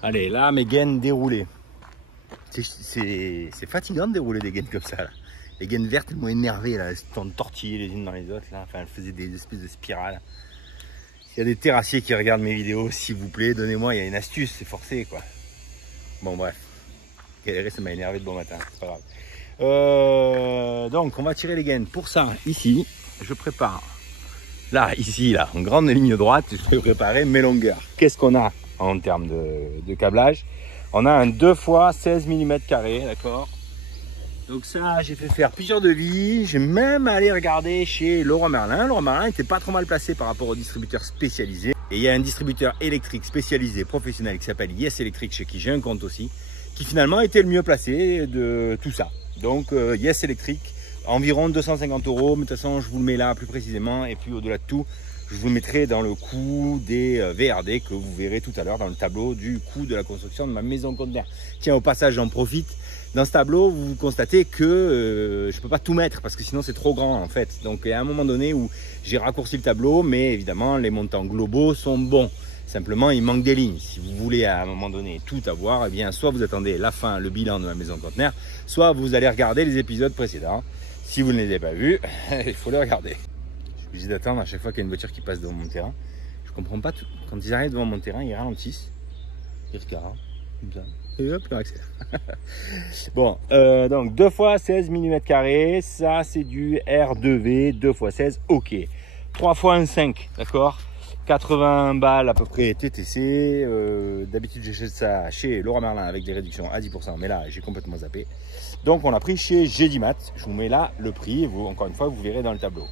Allez, là, mes gaines déroulées. C'est fatigant de dérouler des gaines comme ça. Là. Les gaines vertes, elles m'ont énervé. Là. Elles se tournent tortillées les unes dans les autres. Là. Enfin, elles faisaient des espèces de spirales. S'il y a des terrassiers qui regardent mes vidéos, s'il vous plaît, donnez-moi. Il y a une astuce, c'est forcé, quoi. Bon, bref. Galérer, ça m'a énervé de bon matin. C'est pas grave. Donc, on va tirer les gaines. Pour ça, ici, je prépare. Là, ici, là, en grande ligne droite, je vais préparer mes longueurs. Qu'est-ce qu'on a en termes de câblage? On a un 2 x 16 mm carré, d'accord, Donc ça, j'ai fait faire plusieurs devis. J'ai même allé regarder chez Leroy Merlin. Leroy Merlin n'était pas trop mal placé par rapport aux distributeurs spécialisés. Et il y a un distributeur électrique spécialisé, professionnel, qui s'appelle Yes Electric, chez qui j'ai un compte aussi, qui finalement était le mieux placé de tout ça. Donc Yes Electric, environ 250 €. Mais de toute façon, je vous le mets là plus précisément. Et puis au-delà de tout, je vous le mettrai dans le coût des VRD que vous verrez tout à l'heure dans le tableau du coût de la construction de ma maison conteneur. Tiens, au passage, j'en profite. Dans ce tableau, vous constatez que je ne peux pas tout mettre parce que sinon c'est trop grand en fait. Donc il y a un moment donné où j'ai raccourci le tableau, mais évidemment les montants globaux sont bons. Simplement, il manque des lignes. Si vous voulez à un moment donné tout avoir, eh bien soit vous attendez la fin, le bilan de ma maison conteneur, soit vous allez regarder les épisodes précédents. Si vous ne les avez pas vus, il faut les regarder. Je suis obligé d'attendre à chaque fois qu'il y a une voiture qui passe devant mon terrain. Je comprends pas tout. Quand ils arrivent devant mon terrain, ils ralentissent, ils regardent, comme ça. Et hop, leur accélère. Bon, donc 2 x 16 mm², ça c'est du R2V, 2 x 16, ok. 3 x 1,5, d'accord, 80 balles à peu près TTC. D'habitude j'achète ça chez Leroy Merlin avec des réductions à 10%, mais là j'ai complètement zappé. Donc on l'a pris chez Gédimat, je vous mets là le prix, vous, encore une fois vous verrez dans le tableau.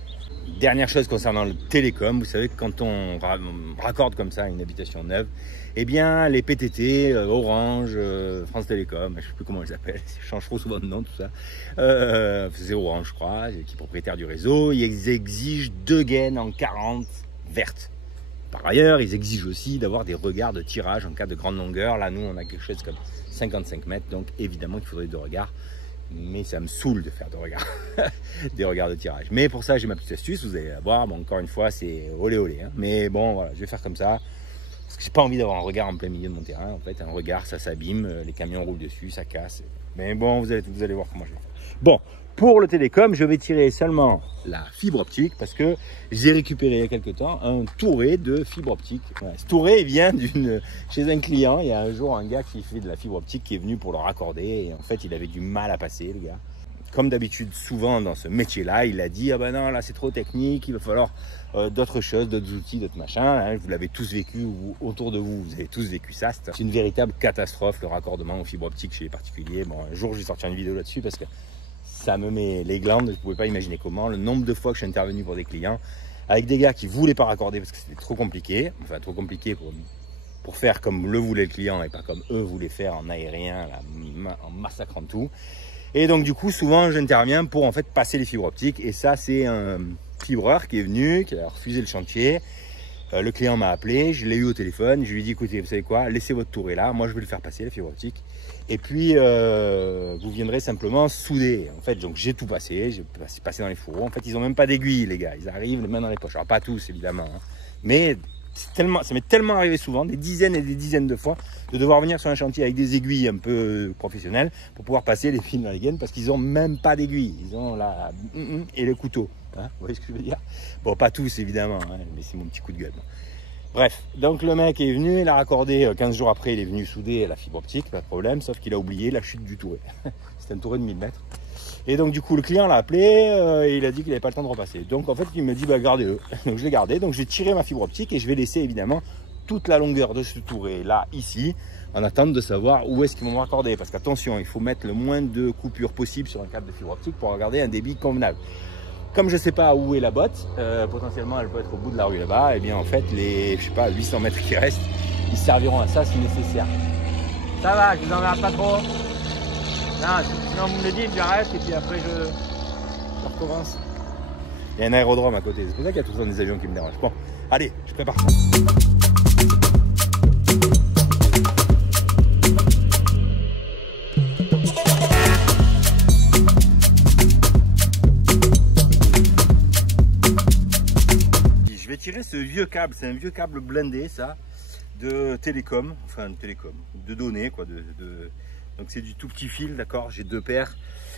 Dernière chose concernant le télécom, vous savez que quand on raccorde comme ça une habitation neuve, eh bien les PTT, Orange, France Télécom, je ne sais plus comment ils appellent, ils changent trop souvent de nom tout ça, c'est Orange je crois, qui est propriétaire du réseau, ils exigent 2 gaines en 40 vertes. Par ailleurs, ils exigent aussi d'avoir des regards de tirage en cas de grande longueur. Là, nous, on a quelque chose comme 55 mètres, donc évidemment qu'il faudrait 2 regards. Mais ça me saoule de faire des regards de tirage. Mais pour ça, j'ai ma petite astuce, vous allez la voir. Bon, encore une fois, c'est olé olé. Hein. Mais bon, voilà, je vais faire comme ça. Parce que j'ai pas envie d'avoir un regard en plein milieu de mon terrain. En fait, un regard, ça s'abîme, les camions roulent dessus, ça casse. Mais bon, vous allez voir comment je vais faire. Bon, pour le télécom, je vais tirer seulement la fibre optique parce que j'ai récupéré il y a quelques temps un touret de fibre optique. Ouais, ce touret vient chez un client. Il y a un jour un gars qui fait de la fibre optique qui est venu pour le raccorder et en fait il avait du mal à passer, le gars. Comme d'habitude, souvent dans ce métier-là, il a dit ah ben non, là c'est trop technique, il va falloir d'autres choses, d'autres outils, d'autres machins. Hein, vous l'avez tous vécu, ou autour de vous, vous avez tous vécu ça. C'est une véritable catastrophe le raccordement aux fibres optiques chez les particuliers. Bon, un jour je vais sortir une vidéo là-dessus parce que ça me met les glandes, vous ne pouvez pas imaginer comment. Le nombre de fois que je suis intervenu pour des clients avec des gars qui ne voulaient pas raccorder parce que c'était trop compliqué, enfin trop compliqué pour faire comme le voulait le client et pas comme eux voulaient faire en aérien, là, en massacrant tout. Et donc du coup, souvent j'interviens pour en fait passer les fibres optiques. Et ça, c'est un fibreur qui est venu, qui a refusé le chantier. Le client m'a appelé, je l'ai eu au téléphone, je lui ai dit écoutez, vous savez quoi, laissez votre touret là, moi je vais le faire passer la fibre optique. Et puis vous viendrez simplement souder. En fait, donc j'ai tout passé, j'ai passé dans les fourreaux. En fait, ils n'ont même pas d'aiguille, les gars. Ils arrivent les mains dans les poches. Alors pas tous évidemment, hein. Mais ça m'est tellement arrivé souvent, des dizaines et des dizaines de fois, de devoir venir sur un chantier avec des aiguilles un peu professionnelles pour pouvoir passer les fils dans les gaines parce qu'ils n'ont même pas d'aiguille. Ils ont là et le couteau. Hein, vous voyez ce que je veux dire? Bon, pas tous évidemment, hein, mais c'est mon petit coup de gueule. Bref, donc le mec est venu, il a raccordé 15 jours après, il est venu souder la fibre optique, pas de problème, sauf qu'il a oublié la chute du touret. C'était un touret de 1000 mètres. Et donc du coup, le client l'a appelé et il a dit qu'il n'avait pas le temps de repasser. Donc en fait, il me dit, bah gardez-le. Donc je l'ai gardé, donc j'ai tiré ma fibre optique et je vais laisser évidemment toute la longueur de ce touret là, ici, en attente de savoir où est-ce qu'ils vont me raccorder. Parce qu'attention, il faut mettre le moins de coupures possible sur un câble de fibre optique pour garder un débit convenable. Comme je ne sais pas où est la botte, potentiellement elle peut être au bout de la rue là-bas, et bien en fait les, je sais pas, 800 mètres qui restent, ils serviront à ça si nécessaire. Ça va, je vous emmerde pas trop. Non, sinon vous me le dites, j'arrête et puis après je recommence. Il y a un aérodrome à côté, c'est pour ça qu'il y a tout le temps des avions qui me dérangent. Bon, allez, je prépare ça. Tirer ce vieux câble, c'est un vieux câble blindé ça, de télécom, enfin de télécom, de données quoi, donc c'est du tout petit fil, d'accord, j'ai 2 paires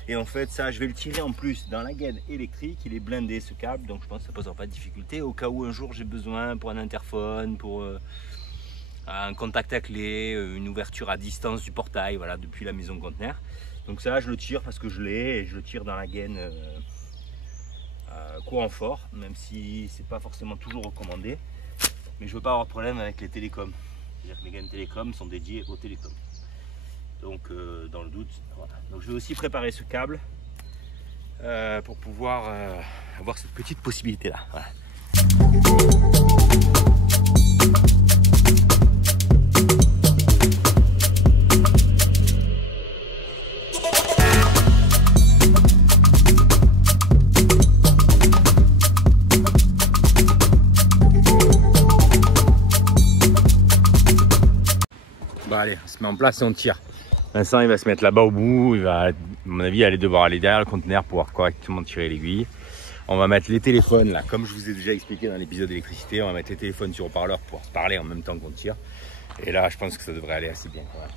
et en fait ça je vais le tirer en plus dans la gaine électrique, il est blindé ce câble, donc je pense que ça ne posera pas de difficulté au cas où un jour j'ai besoin pour un interphone, pour un contact à clé, une ouverture à distance du portail, voilà, depuis la maison conteneur. Donc ça je le tire parce que je l'ai et je le tire dans la gaine courant fort, même si c'est pas forcément toujours recommandé, mais je veux pas avoir de problème avec les télécoms. C'est-à-dire que les gaines télécoms sont dédiées aux télécoms. Donc dans le doute, voilà. Donc je vais aussi préparer ce câble pour pouvoir avoir cette petite possibilité là. Voilà. Bon allez, on se met en place et on tire. Vincent il va se mettre là-bas au bout, il va à mon avis devoir aller derrière le conteneur pour pouvoir correctement tirer l'aiguille. On va mettre les téléphones là, comme je vous ai déjà expliqué dans l'épisode d'électricité, on va mettre les téléphones sur haut-parleur pour parler en même temps qu'on tire. Et là je pense que ça devrait aller assez bien quand même.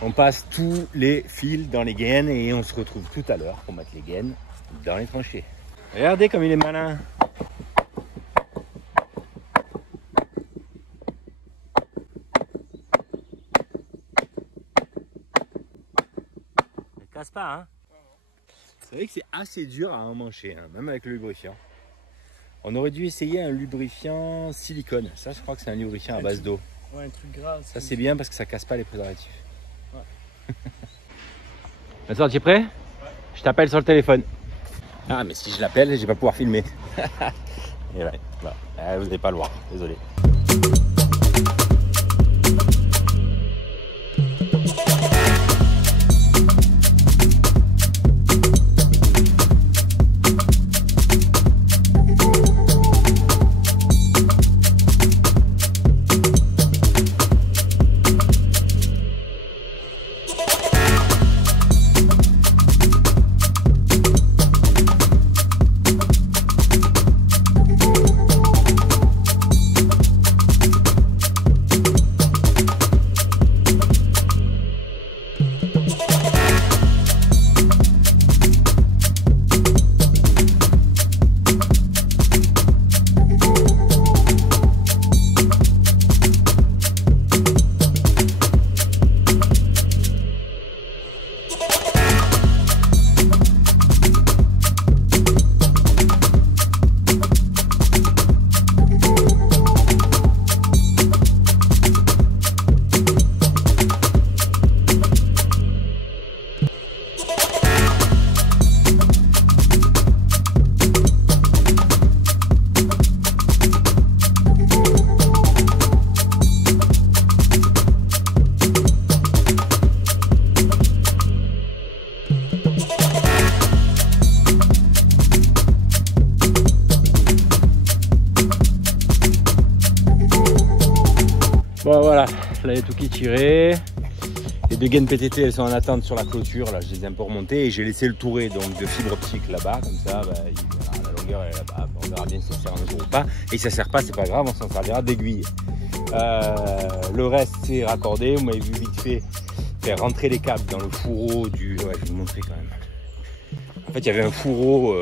On passe tous les fils dans les gaines et on se retrouve tout à l'heure pour mettre les gaines dans les tranchées. Regardez comme il est malin. Casse pas, hein. C'est vrai que c'est assez dur à emmancher, hein, même avec le lubrifiant. On aurait dû essayer un lubrifiant silicone. Ça, je crois que c'est un lubrifiant à base d'eau. Ouais, un truc gras. Ça, c'est bien parce que ça casse pas les préservatifs. Ouais. Vincent, tu es prêt? Ouais. Je t'appelle sur le téléphone. Ah, mais si je l'appelle, je vais pas pouvoir filmer. Et ouais, voilà. Vous n'allez pas le voir, désolé. Bon voilà, là il y a tout qui est tiré. Les deux gaines PTT elles sont en attente sur la clôture, là je les ai un peu remontées et j'ai laissé le tourer donc de fibre optique là-bas, comme ça voilà, la longueur est là-bas, on verra bien si ça sert un jour ou pas. Et si ça sert pas, c'est pas grave, on s'en servira d'aiguille. Le reste c'est raccordé, vous m'avez vu vite fait faire rentrer les câbles dans le fourreau du... Ouais, je vais vous montrer quand même. En fait, il y avait un fourreau,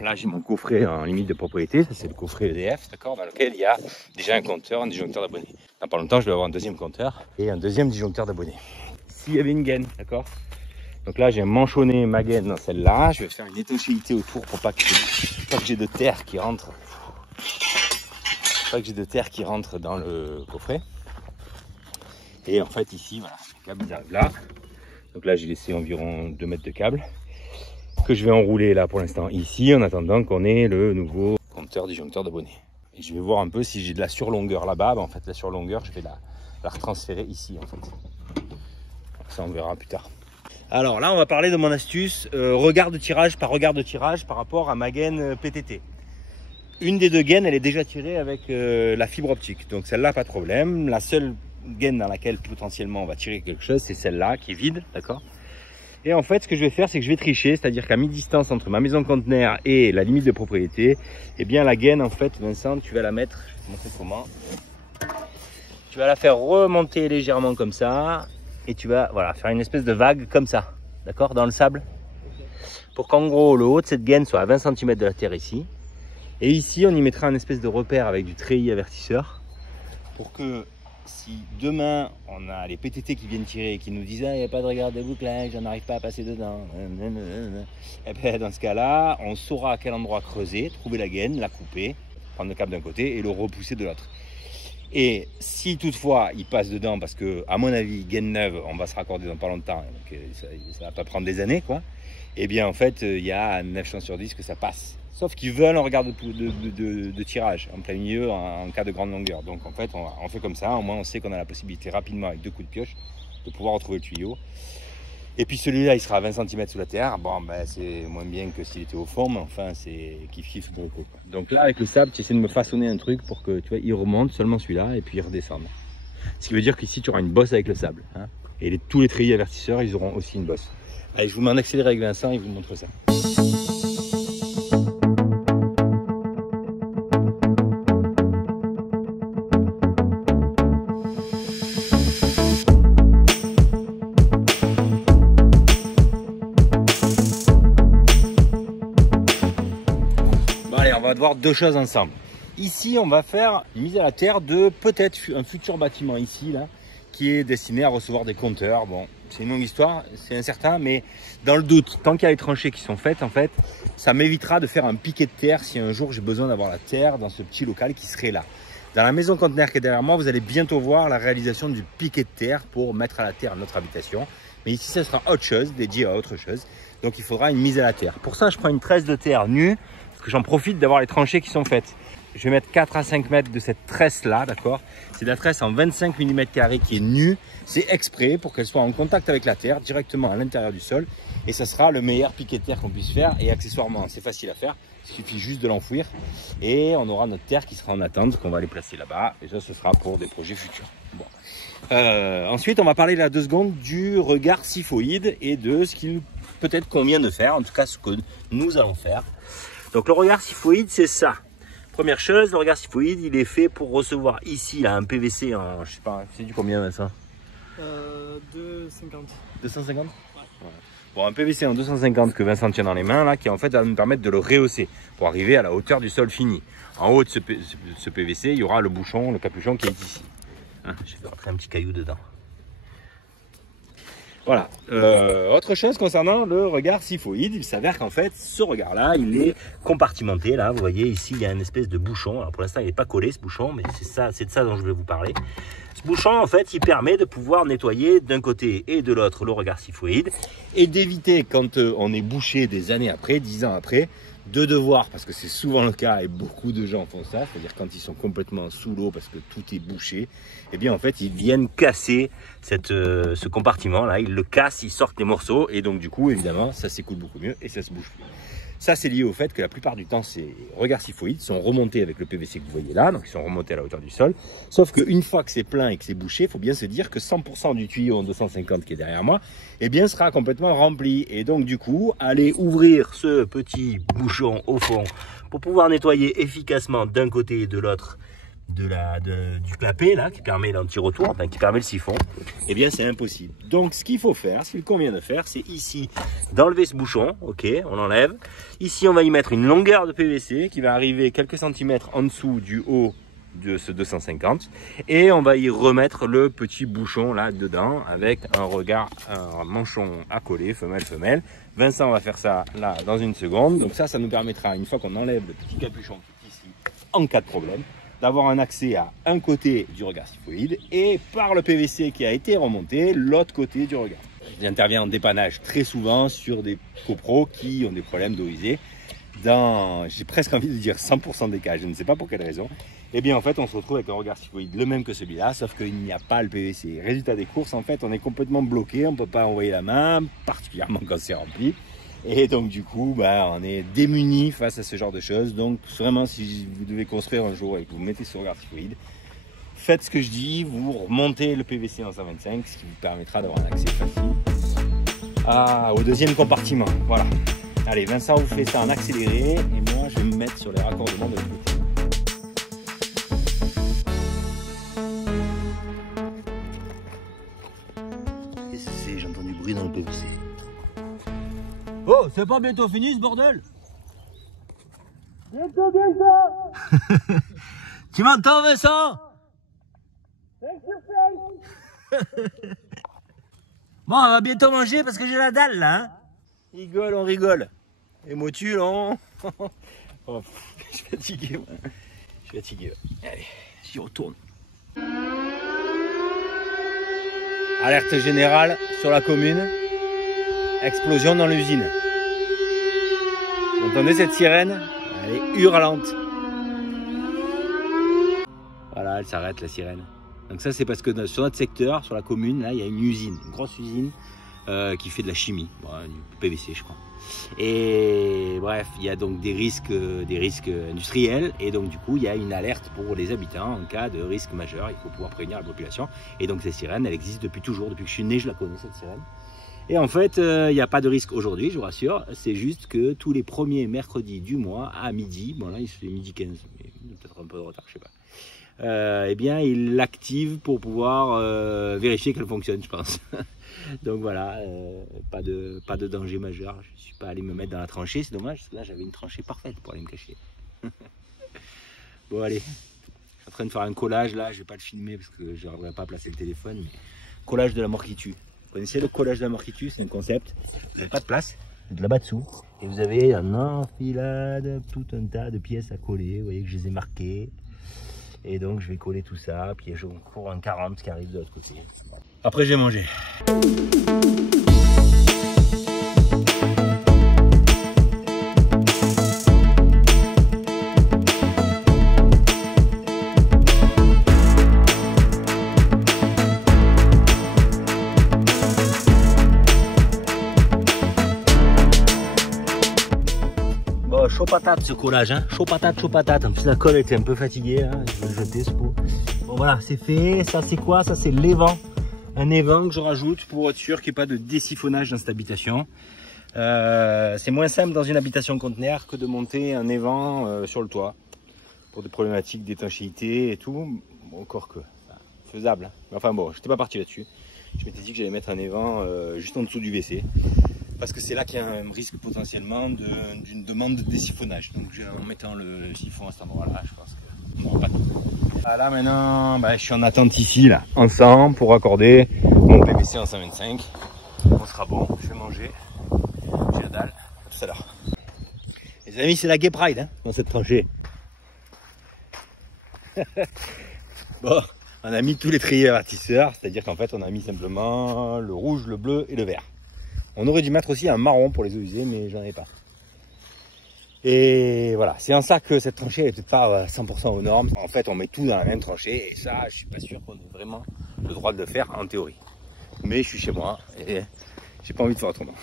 là j'ai mon coffret en limite de propriété, ça c'est le coffret EDF, d'accord, dans lequel il y a déjà un compteur, un disjoncteur d'abonnés. Dans pas longtemps, je vais avoir un deuxième compteur et un deuxième disjoncteur d'abonnés. S'il y avait une gaine, d'accord. Donc là, j'ai manchonné ma gaine dans celle-là, je vais faire une étanchéité autour pour pas que j'ai de terre qui rentre. Pas que j'ai de terre qui rentre dans le coffret. Et en fait, ici, voilà, les câbles ils arrivent là. Donc là, j'ai laissé environ 2 mètres de câble que je vais enrouler là pour l'instant ici en attendant qu'on ait le nouveau compteur disjoncteur d'abonnés. Et je vais voir un peu si j'ai de la surlongueur là-bas. En fait, la surlongueur, je vais la retransférer ici en fait. Ça, on verra plus tard. Alors là, on va parler de mon astuce regard de tirage par rapport à ma gaine PTT. Une des deux gaines, elle est déjà tirée avec la fibre optique. Donc celle-là, pas de problème. La seule gaine dans laquelle potentiellement on va tirer quelque chose, c'est celle-là qui est vide, d'accord. Et en fait, ce que je vais faire, c'est que je vais tricher, c'est-à-dire qu'à mi-distance entre ma maison conteneur et la limite de propriété, eh bien la gaine, en fait, Vincent, tu vas la mettre, je vais te montrer comment. Tu vas la faire remonter légèrement comme ça, et tu vas, voilà, faire une espèce de vague comme ça, d'accord, dans le sable, pour qu'en gros le haut de cette gaine soit à 20 cm de la terre ici. Et ici, on y mettra un espèce de repère avec du treillis avertisseur, pour que si demain on a les PTT qui viennent tirer et qui nous disent ah, il n'y a pas de regard de bouclage, j'en arrive pas à passer dedans, et bien dans ce cas là on saura à quel endroit creuser, trouver la gaine, la couper, prendre le câble d'un côté et le repousser de l'autre. Et si toutefois il passe dedans, parce que à mon avis, gaine neuve, on va se raccorder dans pas longtemps, donc ça va pas prendre des années, quoi. Eh bien en fait, il y a 9 chances sur 10 que ça passe. Sauf qu'ils veulent un regard de tirage en plein milieu en cas de grande longueur. Donc en fait, on fait comme ça, au moins on sait qu'on a la possibilité rapidement avec 2 coups de pioche de pouvoir retrouver le tuyau. Et puis celui-là, il sera à 20 cm sous la terre. Bon, ben, c'est moins bien que s'il était au fond, mais enfin, c'est kiff-kiff beaucoup. Donc là, avec le sable, tu essaies de me façonner un truc pour que, tu vois, il remonte seulement celui-là et puis il redescende. Ce qui veut dire qu'ici, tu auras une bosse avec le sable. Hein, et tous les treillis avertisseurs, ils auront aussi une bosse. Allez, je vous mets en accéléré avec Vincent et je vous montre ça. On va devoir 2 choses ensemble. Ici, on va faire une mise à la terre de peut-être un futur bâtiment ici, là, qui est destiné à recevoir des compteurs. Bon, c'est une longue histoire, c'est incertain, mais dans le doute, tant qu'il y a les tranchées qui sont faites, en fait, ça m'évitera de faire un piquet de terre si un jour j'ai besoin d'avoir la terre dans ce petit local qui serait là. Dans la maison conteneur qui est derrière moi, vous allez bientôt voir la réalisation du piquet de terre pour mettre à la terre notre habitation. Mais ici, ça sera autre chose, dédié à autre chose. Donc, il faudra une mise à la terre. Pour ça, je prends une tresse de terre nue. Que j'en profite d'avoir les tranchées qui sont faites. Je vais mettre 4 à 5 mètres de cette tresse là, d'accord. C'est de la tresse en 25 mm² qui est nue. C'est exprès pour qu'elle soit en contact avec la terre, directement à l'intérieur du sol. Et ça sera le meilleur piquet de terre qu'on puisse faire. Et accessoirement, c'est facile à faire. Il suffit juste de l'enfouir. Et on aura notre terre qui sera en attente, qu'on va aller placer là-bas. Et ça, ce sera pour des projets futurs. Bon. Ensuite, on va parler là 2 secondes du regard siphoïde et de ce qu'il peut-être convient de faire. En tout cas, ce que nous allons faire. Donc le regard siphoïde, c'est ça. Première chose, le regard siphoïde, il est fait pour recevoir ici là, un PVC en, je sais pas, c'est du combien ça 250. 250 ouais. Bon, un PVC en 250 que Vincent tient dans les mains là, qui en fait va nous permettre de le rehausser pour arriver à la hauteur du sol fini. En haut de ce PVC, il y aura le bouchon, le capuchon qui est ici. Hein, je vais rentrer un petit caillou dedans. Voilà. Autre chose concernant le regard siphoïde, il s'avère qu'en fait, ce regard-là, il est compartimenté. Là, vous voyez, ici, il y a une espèce de bouchon. Alors, pour l'instant, il n'est pas collé, ce bouchon, mais c'est de ça dont je vais vous parler. Ce bouchon, en fait, il permet de pouvoir nettoyer d'un côté et de l'autre le regard siphoïde et d'éviter, quand on est bouché des années après, 10 ans après, de devoir, parce que c'est souvent le cas et beaucoup de gens font ça, c'est-à-dire quand ils sont complètement sous l'eau parce que tout est bouché, et bien en fait ils viennent casser ce compartiment là, ils le cassent, ils sortent les morceaux et donc du coup évidemment ça s'écoule beaucoup mieux et ça se bouge plus. Ça c'est lié au fait que la plupart du temps ces regards siphoïdes sont remontés avec le PVC que vous voyez là, donc ils sont remontés à la hauteur du sol, sauf qu'une fois que c'est plein et que c'est bouché, il faut bien se dire que 100% du tuyau en 250 qui est derrière moi, eh bien sera complètement rempli et donc du coup aller ouvrir ce petit bouchon au fond pour pouvoir nettoyer efficacement d'un côté et de l'autre du clapet là qui permet l'anti-retour, enfin qui permet le siphon, eh bien c'est impossible. Donc ce qu'il faut faire, ce qu'il convient de faire, c'est ici d'enlever ce bouchon, ok, on l'enlève. Ici on va y mettre une longueur de PVC qui va arriver quelques centimètres en dessous du haut de ce 250 et on va y remettre le petit bouchon là dedans avec un manchon à coller, femelle. Vincent va faire ça là dans une seconde. Donc ça nous permettra, une fois qu'on enlève le petit capuchon qui est ici, en cas de problème, d'avoir un accès à un côté du regard siphoïde et par le PVC qui a été remonté, l'autre côté du regard. J'interviens en dépannage très souvent sur des copros qui ont des problèmes d'eau usée. J'ai presque envie de dire 100% des cas, je ne sais pas pour quelle raison. Et bien en fait on se retrouve avec un regard siphoïde le même que celui-là, sauf qu'il n'y a pas le PVC. Résultat des courses, en fait on est complètement bloqué, on ne peut pas envoyer la main, particulièrement quand c'est rempli. Et donc du coup, on est démunis face à ce genre de choses. Donc vraiment, si vous devez construire un jour et que vous mettez ce regard siphoïde, faites ce que je dis, vous remontez le PVC en 125, ce qui vous permettra d'avoir un accès facile au deuxième compartiment. Voilà. Allez, Vincent vous fait ça en accéléré et moi je vais me mettre sur les raccordements de l'autre côté. Qu'est-ce que c'est? J'entends du bruit dans le PVC. Oh, c'est pas bientôt fini ce bordel? Bientôt. Tu m'entends, Vincent? 5 sur 5. Bon, on va bientôt manger parce que j'ai la dalle là. Hein, on rigole. Et moi tu là. Oh, je suis fatigué. Moi. Je suis fatigué. Allez, j'y retourne. Alerte générale sur la commune. Explosion dans l'usine. Vous entendez cette sirène? Elle est hurlante. Voilà, elle s'arrête la sirène. Donc ça c'est parce que sur notre secteur, sur la commune, là il y a une usine, une grosse usine qui fait de la chimie, du PVC je crois. Et bref, il y a donc des risques industriels et donc du coup il y a une alerte pour les habitants en cas de risque majeur. Il faut pouvoir prévenir la population. Et donc cette sirène, elle existe depuis toujours, depuis que je suis né, je la connais cette sirène. Et en fait, il n'y a pas de risque aujourd'hui, je vous rassure. C'est juste que tous les premiers mercredis du mois à midi, bon là il est midi 15, mais peut-être un peu de retard, je sais pas. Eh bien, il l'active pour pouvoir vérifier qu'elle fonctionne, je pense. Donc voilà, pas de danger majeur. Je ne suis pas allé me mettre dans la tranchée, c'est dommage. Parce que là, j'avais une tranchée parfaite pour aller me cacher. Bon, allez, je suis en train de faire un collage là. Je ne vais pas le filmer parce que je n'arriverai pas à placer le téléphone. Mais... collage de la mort qui tue. Vous connaissez le collage de la mort qui tue? C'est un concept. Vous n'avez pas de place, de là-bas dessous. Et vous avez un enfilade, tout un tas de pièces à coller. Vous voyez que je les ai marquées. Et donc je vais coller tout ça, puis je cours un 40 qui arrive de l'autre côté. Après j'ai mangé. Bon, chaud patate ce collage, hein. Chaud patate, chaud patate. En plus la colle était un peu fatiguée, hein. Je vais le jeter ce pot. Bon voilà, c'est fait. Ça c'est quoi? Ça c'est l'évent. Un évent que je rajoute pour être sûr qu'il n'y ait pas de désiphonnage dans cette habitation. C'est moins simple dans une habitation conteneur que de monter un évent sur le toit. Pour des problématiques d'étanchéité et tout. Bon, encore que, faisable. Hein. Mais enfin bon, je n'étais pas parti là-dessus. Je m'étais dit que j'allais mettre un évent juste en dessous du WC. Parce que c'est là qu'il y a un risque potentiellement d'une demande de désiphonnage. Donc en mettant le siphon à cet endroit-là, je pense qu'on n'aura pas de problème. Là maintenant, je suis en attente ici, là, ensemble, pour raccorder mon PVC en 125. On sera bon, je vais manger. J'ai la dalle. À tout à l'heure. Les amis, c'est la Gay Pride hein, dans cette tranchée. Bon, on a mis tous les treillis avertisseurs, c'est-à-dire qu'en fait, on a mis simplement le rouge, le bleu et le vert. On aurait dû mettre aussi un marron pour les eaux usées, mais j'en ai pas. Et voilà, c'est en ça que cette tranchée n'est peut-être pas 100% aux normes. En fait, on met tout dans la même tranchée et ça, je suis pas sûr qu'on ait vraiment le droit de le faire en théorie. Mais je suis chez moi et j'ai pas envie de faire autrement.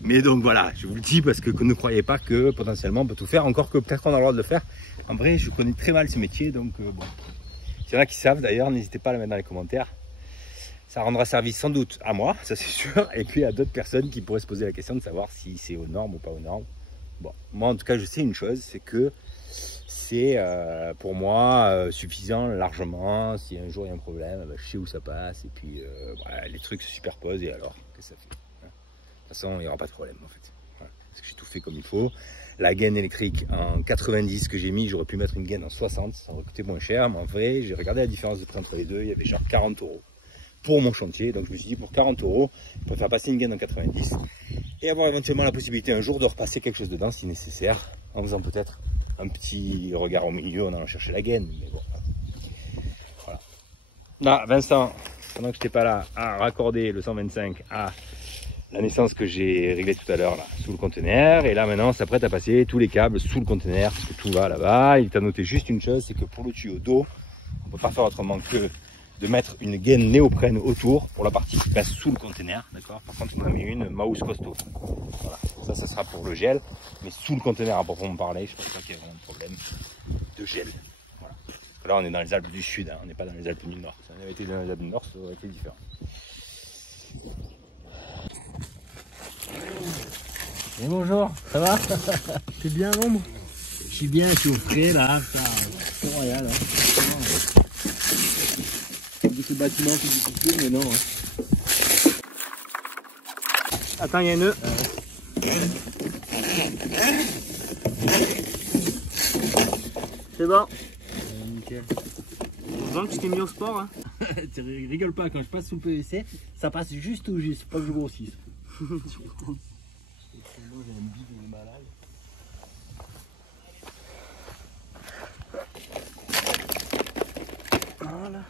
Mais donc voilà, je vous le dis parce que ne croyez pas que potentiellement on peut tout faire, encore que peut-être qu'on a le droit de le faire. En vrai, je connais très mal ce métier, donc bon. S'il y en a qui savent d'ailleurs, n'hésitez pas à le mettre dans les commentaires. Ça rendra service sans doute à moi, ça c'est sûr, et puis à d'autres personnes qui pourraient se poser la question de savoir si c'est aux normes ou pas aux normes. Bon, moi en tout cas je sais une chose, c'est que c'est pour moi suffisant largement. Si un jour il y a un problème, je sais où ça passe, et puis voilà, les trucs se superposent et alors, qu'est-ce que ça fait? De toute façon il n'y aura pas de problème en fait, voilà, parce que j'ai tout fait comme il faut. La gaine électrique en 90 que j'ai mis, j'aurais pu mettre une gaine en 60, ça aurait coûté moins cher, mais en vrai j'ai regardé la différence de prix entre les deux, il y avait genre 40 € pour mon chantier, donc je me suis dit pour 40 €, je préfère passer une gaine en 90 et avoir éventuellement la possibilité un jour de repasser quelque chose dedans si nécessaire, en faisant peut-être un petit regard au milieu en allant chercher la gaine, mais bon, voilà. Là, Vincent, pendant que je n'étais pas là, a raccordé le 125 à la naissance que j'ai réglée tout à l'heure là sous le conteneur, et là maintenant on s'apprête à passer tous les câbles sous le conteneur parce que tout va là-bas. Il t'a noté juste une chose, c'est que pour le tuyau d'eau, on ne peut pas faire autrement que de mettre une gaine néoprène autour pour la partie qui passe sous le conteneur, d'accord. Par contre, on a mis une mouse costaud. Voilà, ça sera pour le gel, mais sous le conteneur à proprement parler, je pense pas qu'il y ait vraiment de problème de gel. Voilà. Parce que là, on est dans les Alpes du Sud, hein, on n'est pas dans les Alpes du Nord. Si on avait été dans les Alpes du Nord, ça aurait été différent. Et bonjour, ça va? T'es bien à l'ombre? Je suis bien, je suis au frais là, c'est royal. Hein. De ce bâtiment c'est difficile, mais non. Hein. Attends, il y a un nœud. C'est bon. Nickel. Heureusement que tu t'es mis au sport. Hein. Tu rigoles pas, quand je passe sous le PVC, ça passe juste au juste, pas que je grossisse. Moi j'ai un bidon de malade. Voilà.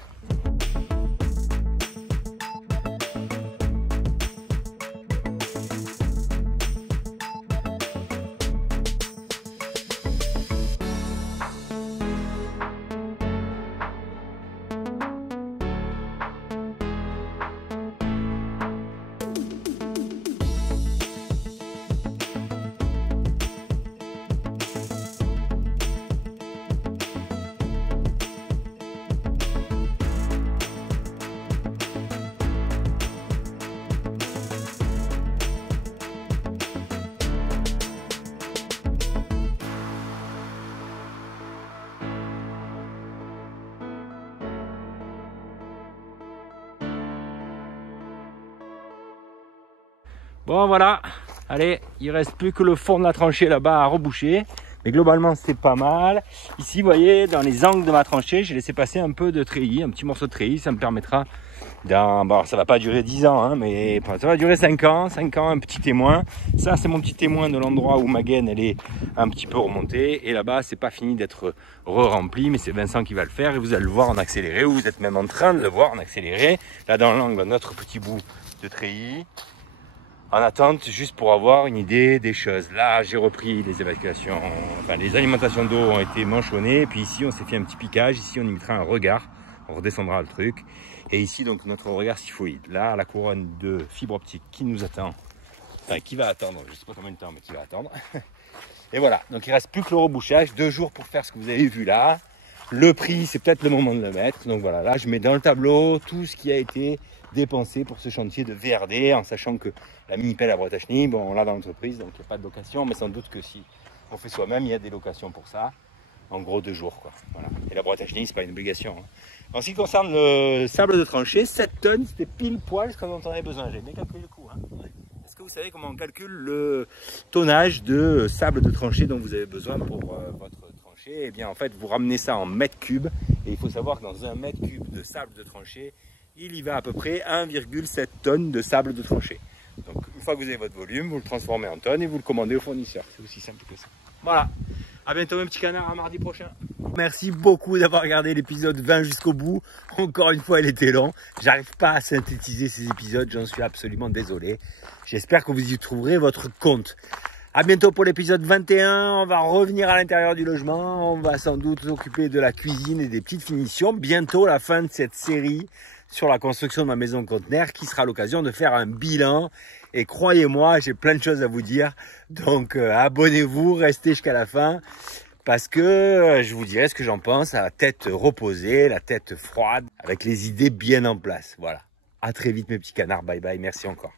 Bon voilà, allez, il reste plus que le fond de la tranchée là-bas à reboucher. Mais globalement c'est pas mal. Ici vous voyez, dans les angles de ma tranchée, j'ai laissé passer un peu de treillis, un petit morceau de treillis. Ça me permettra, bon ça va pas durer 10 ans, hein, mais ça va durer 5 ans, un petit témoin. Ça c'est mon petit témoin de l'endroit où ma gaine elle est un petit peu remontée. Et là-bas c'est pas fini d'être re-rempli, mais c'est Vincent qui va le faire. Et vous allez le voir en accéléré, ou vous êtes même en train de le voir en accéléré. Là dans l'angle, notre petit bout de treillis. En attente, juste pour avoir une idée des choses. Là, j'ai repris les évacuations, enfin les alimentations d'eau ont été manchonnées. Et puis ici, on s'est fait un petit piquage. Ici, on y mettra un regard. On redescendra le truc. Et ici, donc, notre regard syphoïde. Là, la couronne de fibre optique qui nous attend. Enfin, qui va attendre. Je ne sais pas combien de temps, mais qui va attendre. Et voilà. Donc, il ne reste plus que le rebouchage. 2 jours pour faire ce que vous avez vu là. Le prix, c'est peut-être le moment de le mettre. Donc voilà, là, je mets dans le tableau tout ce qui a été dépensé pour ce chantier de VRD, en sachant que la mini-pelle à Bretagne, bon, on l'a dans l'entreprise, donc il n'y a pas de location, mais sans doute que si on fait soi-même, il y a des locations pour ça. En gros, 2 jours, quoi. Voilà. Et la Bretagne, c'est pas une obligation. Hein. En ce qui concerne le sable de tranchée, 7 tonnes, c'était pile poil ce dont on avait besoin. J'ai bien calculé le coup. Hein. Est-ce que vous savez comment on calcule le tonnage de sable de tranchée dont vous avez besoin pour votre tranchée? Eh bien, en fait, vous ramenez ça en mètres cubes. Et il faut savoir que dans 1 mètre cube de sable de tranchée, il y va à peu près 1,7 tonnes de sable de tranchée. Donc, une fois que vous avez votre volume, vous le transformez en tonnes et vous le commandez au fournisseur. C'est aussi simple que ça. Voilà. À bientôt, mes petits canards, à mardi prochain. Merci beaucoup d'avoir regardé l'épisode 20 jusqu'au bout. Encore une fois, il était long. J'arrive pas à synthétiser ces épisodes. J'en suis absolument désolé. J'espère que vous y trouverez votre compte. À bientôt pour l'épisode 21. On va revenir à l'intérieur du logement. On va sans doute s'occuper de la cuisine et des petites finitions. Bientôt, la fin de cette série sur la construction de ma maison conteneur qui sera l'occasion de faire un bilan. Et croyez-moi, j'ai plein de choses à vous dire. Donc, abonnez-vous, restez jusqu'à la fin. Parce que je vous dirai ce que j'en pense à la tête reposée, la tête froide, avec les idées bien en place. Voilà. À très vite, mes petits canards. Bye bye. Merci encore.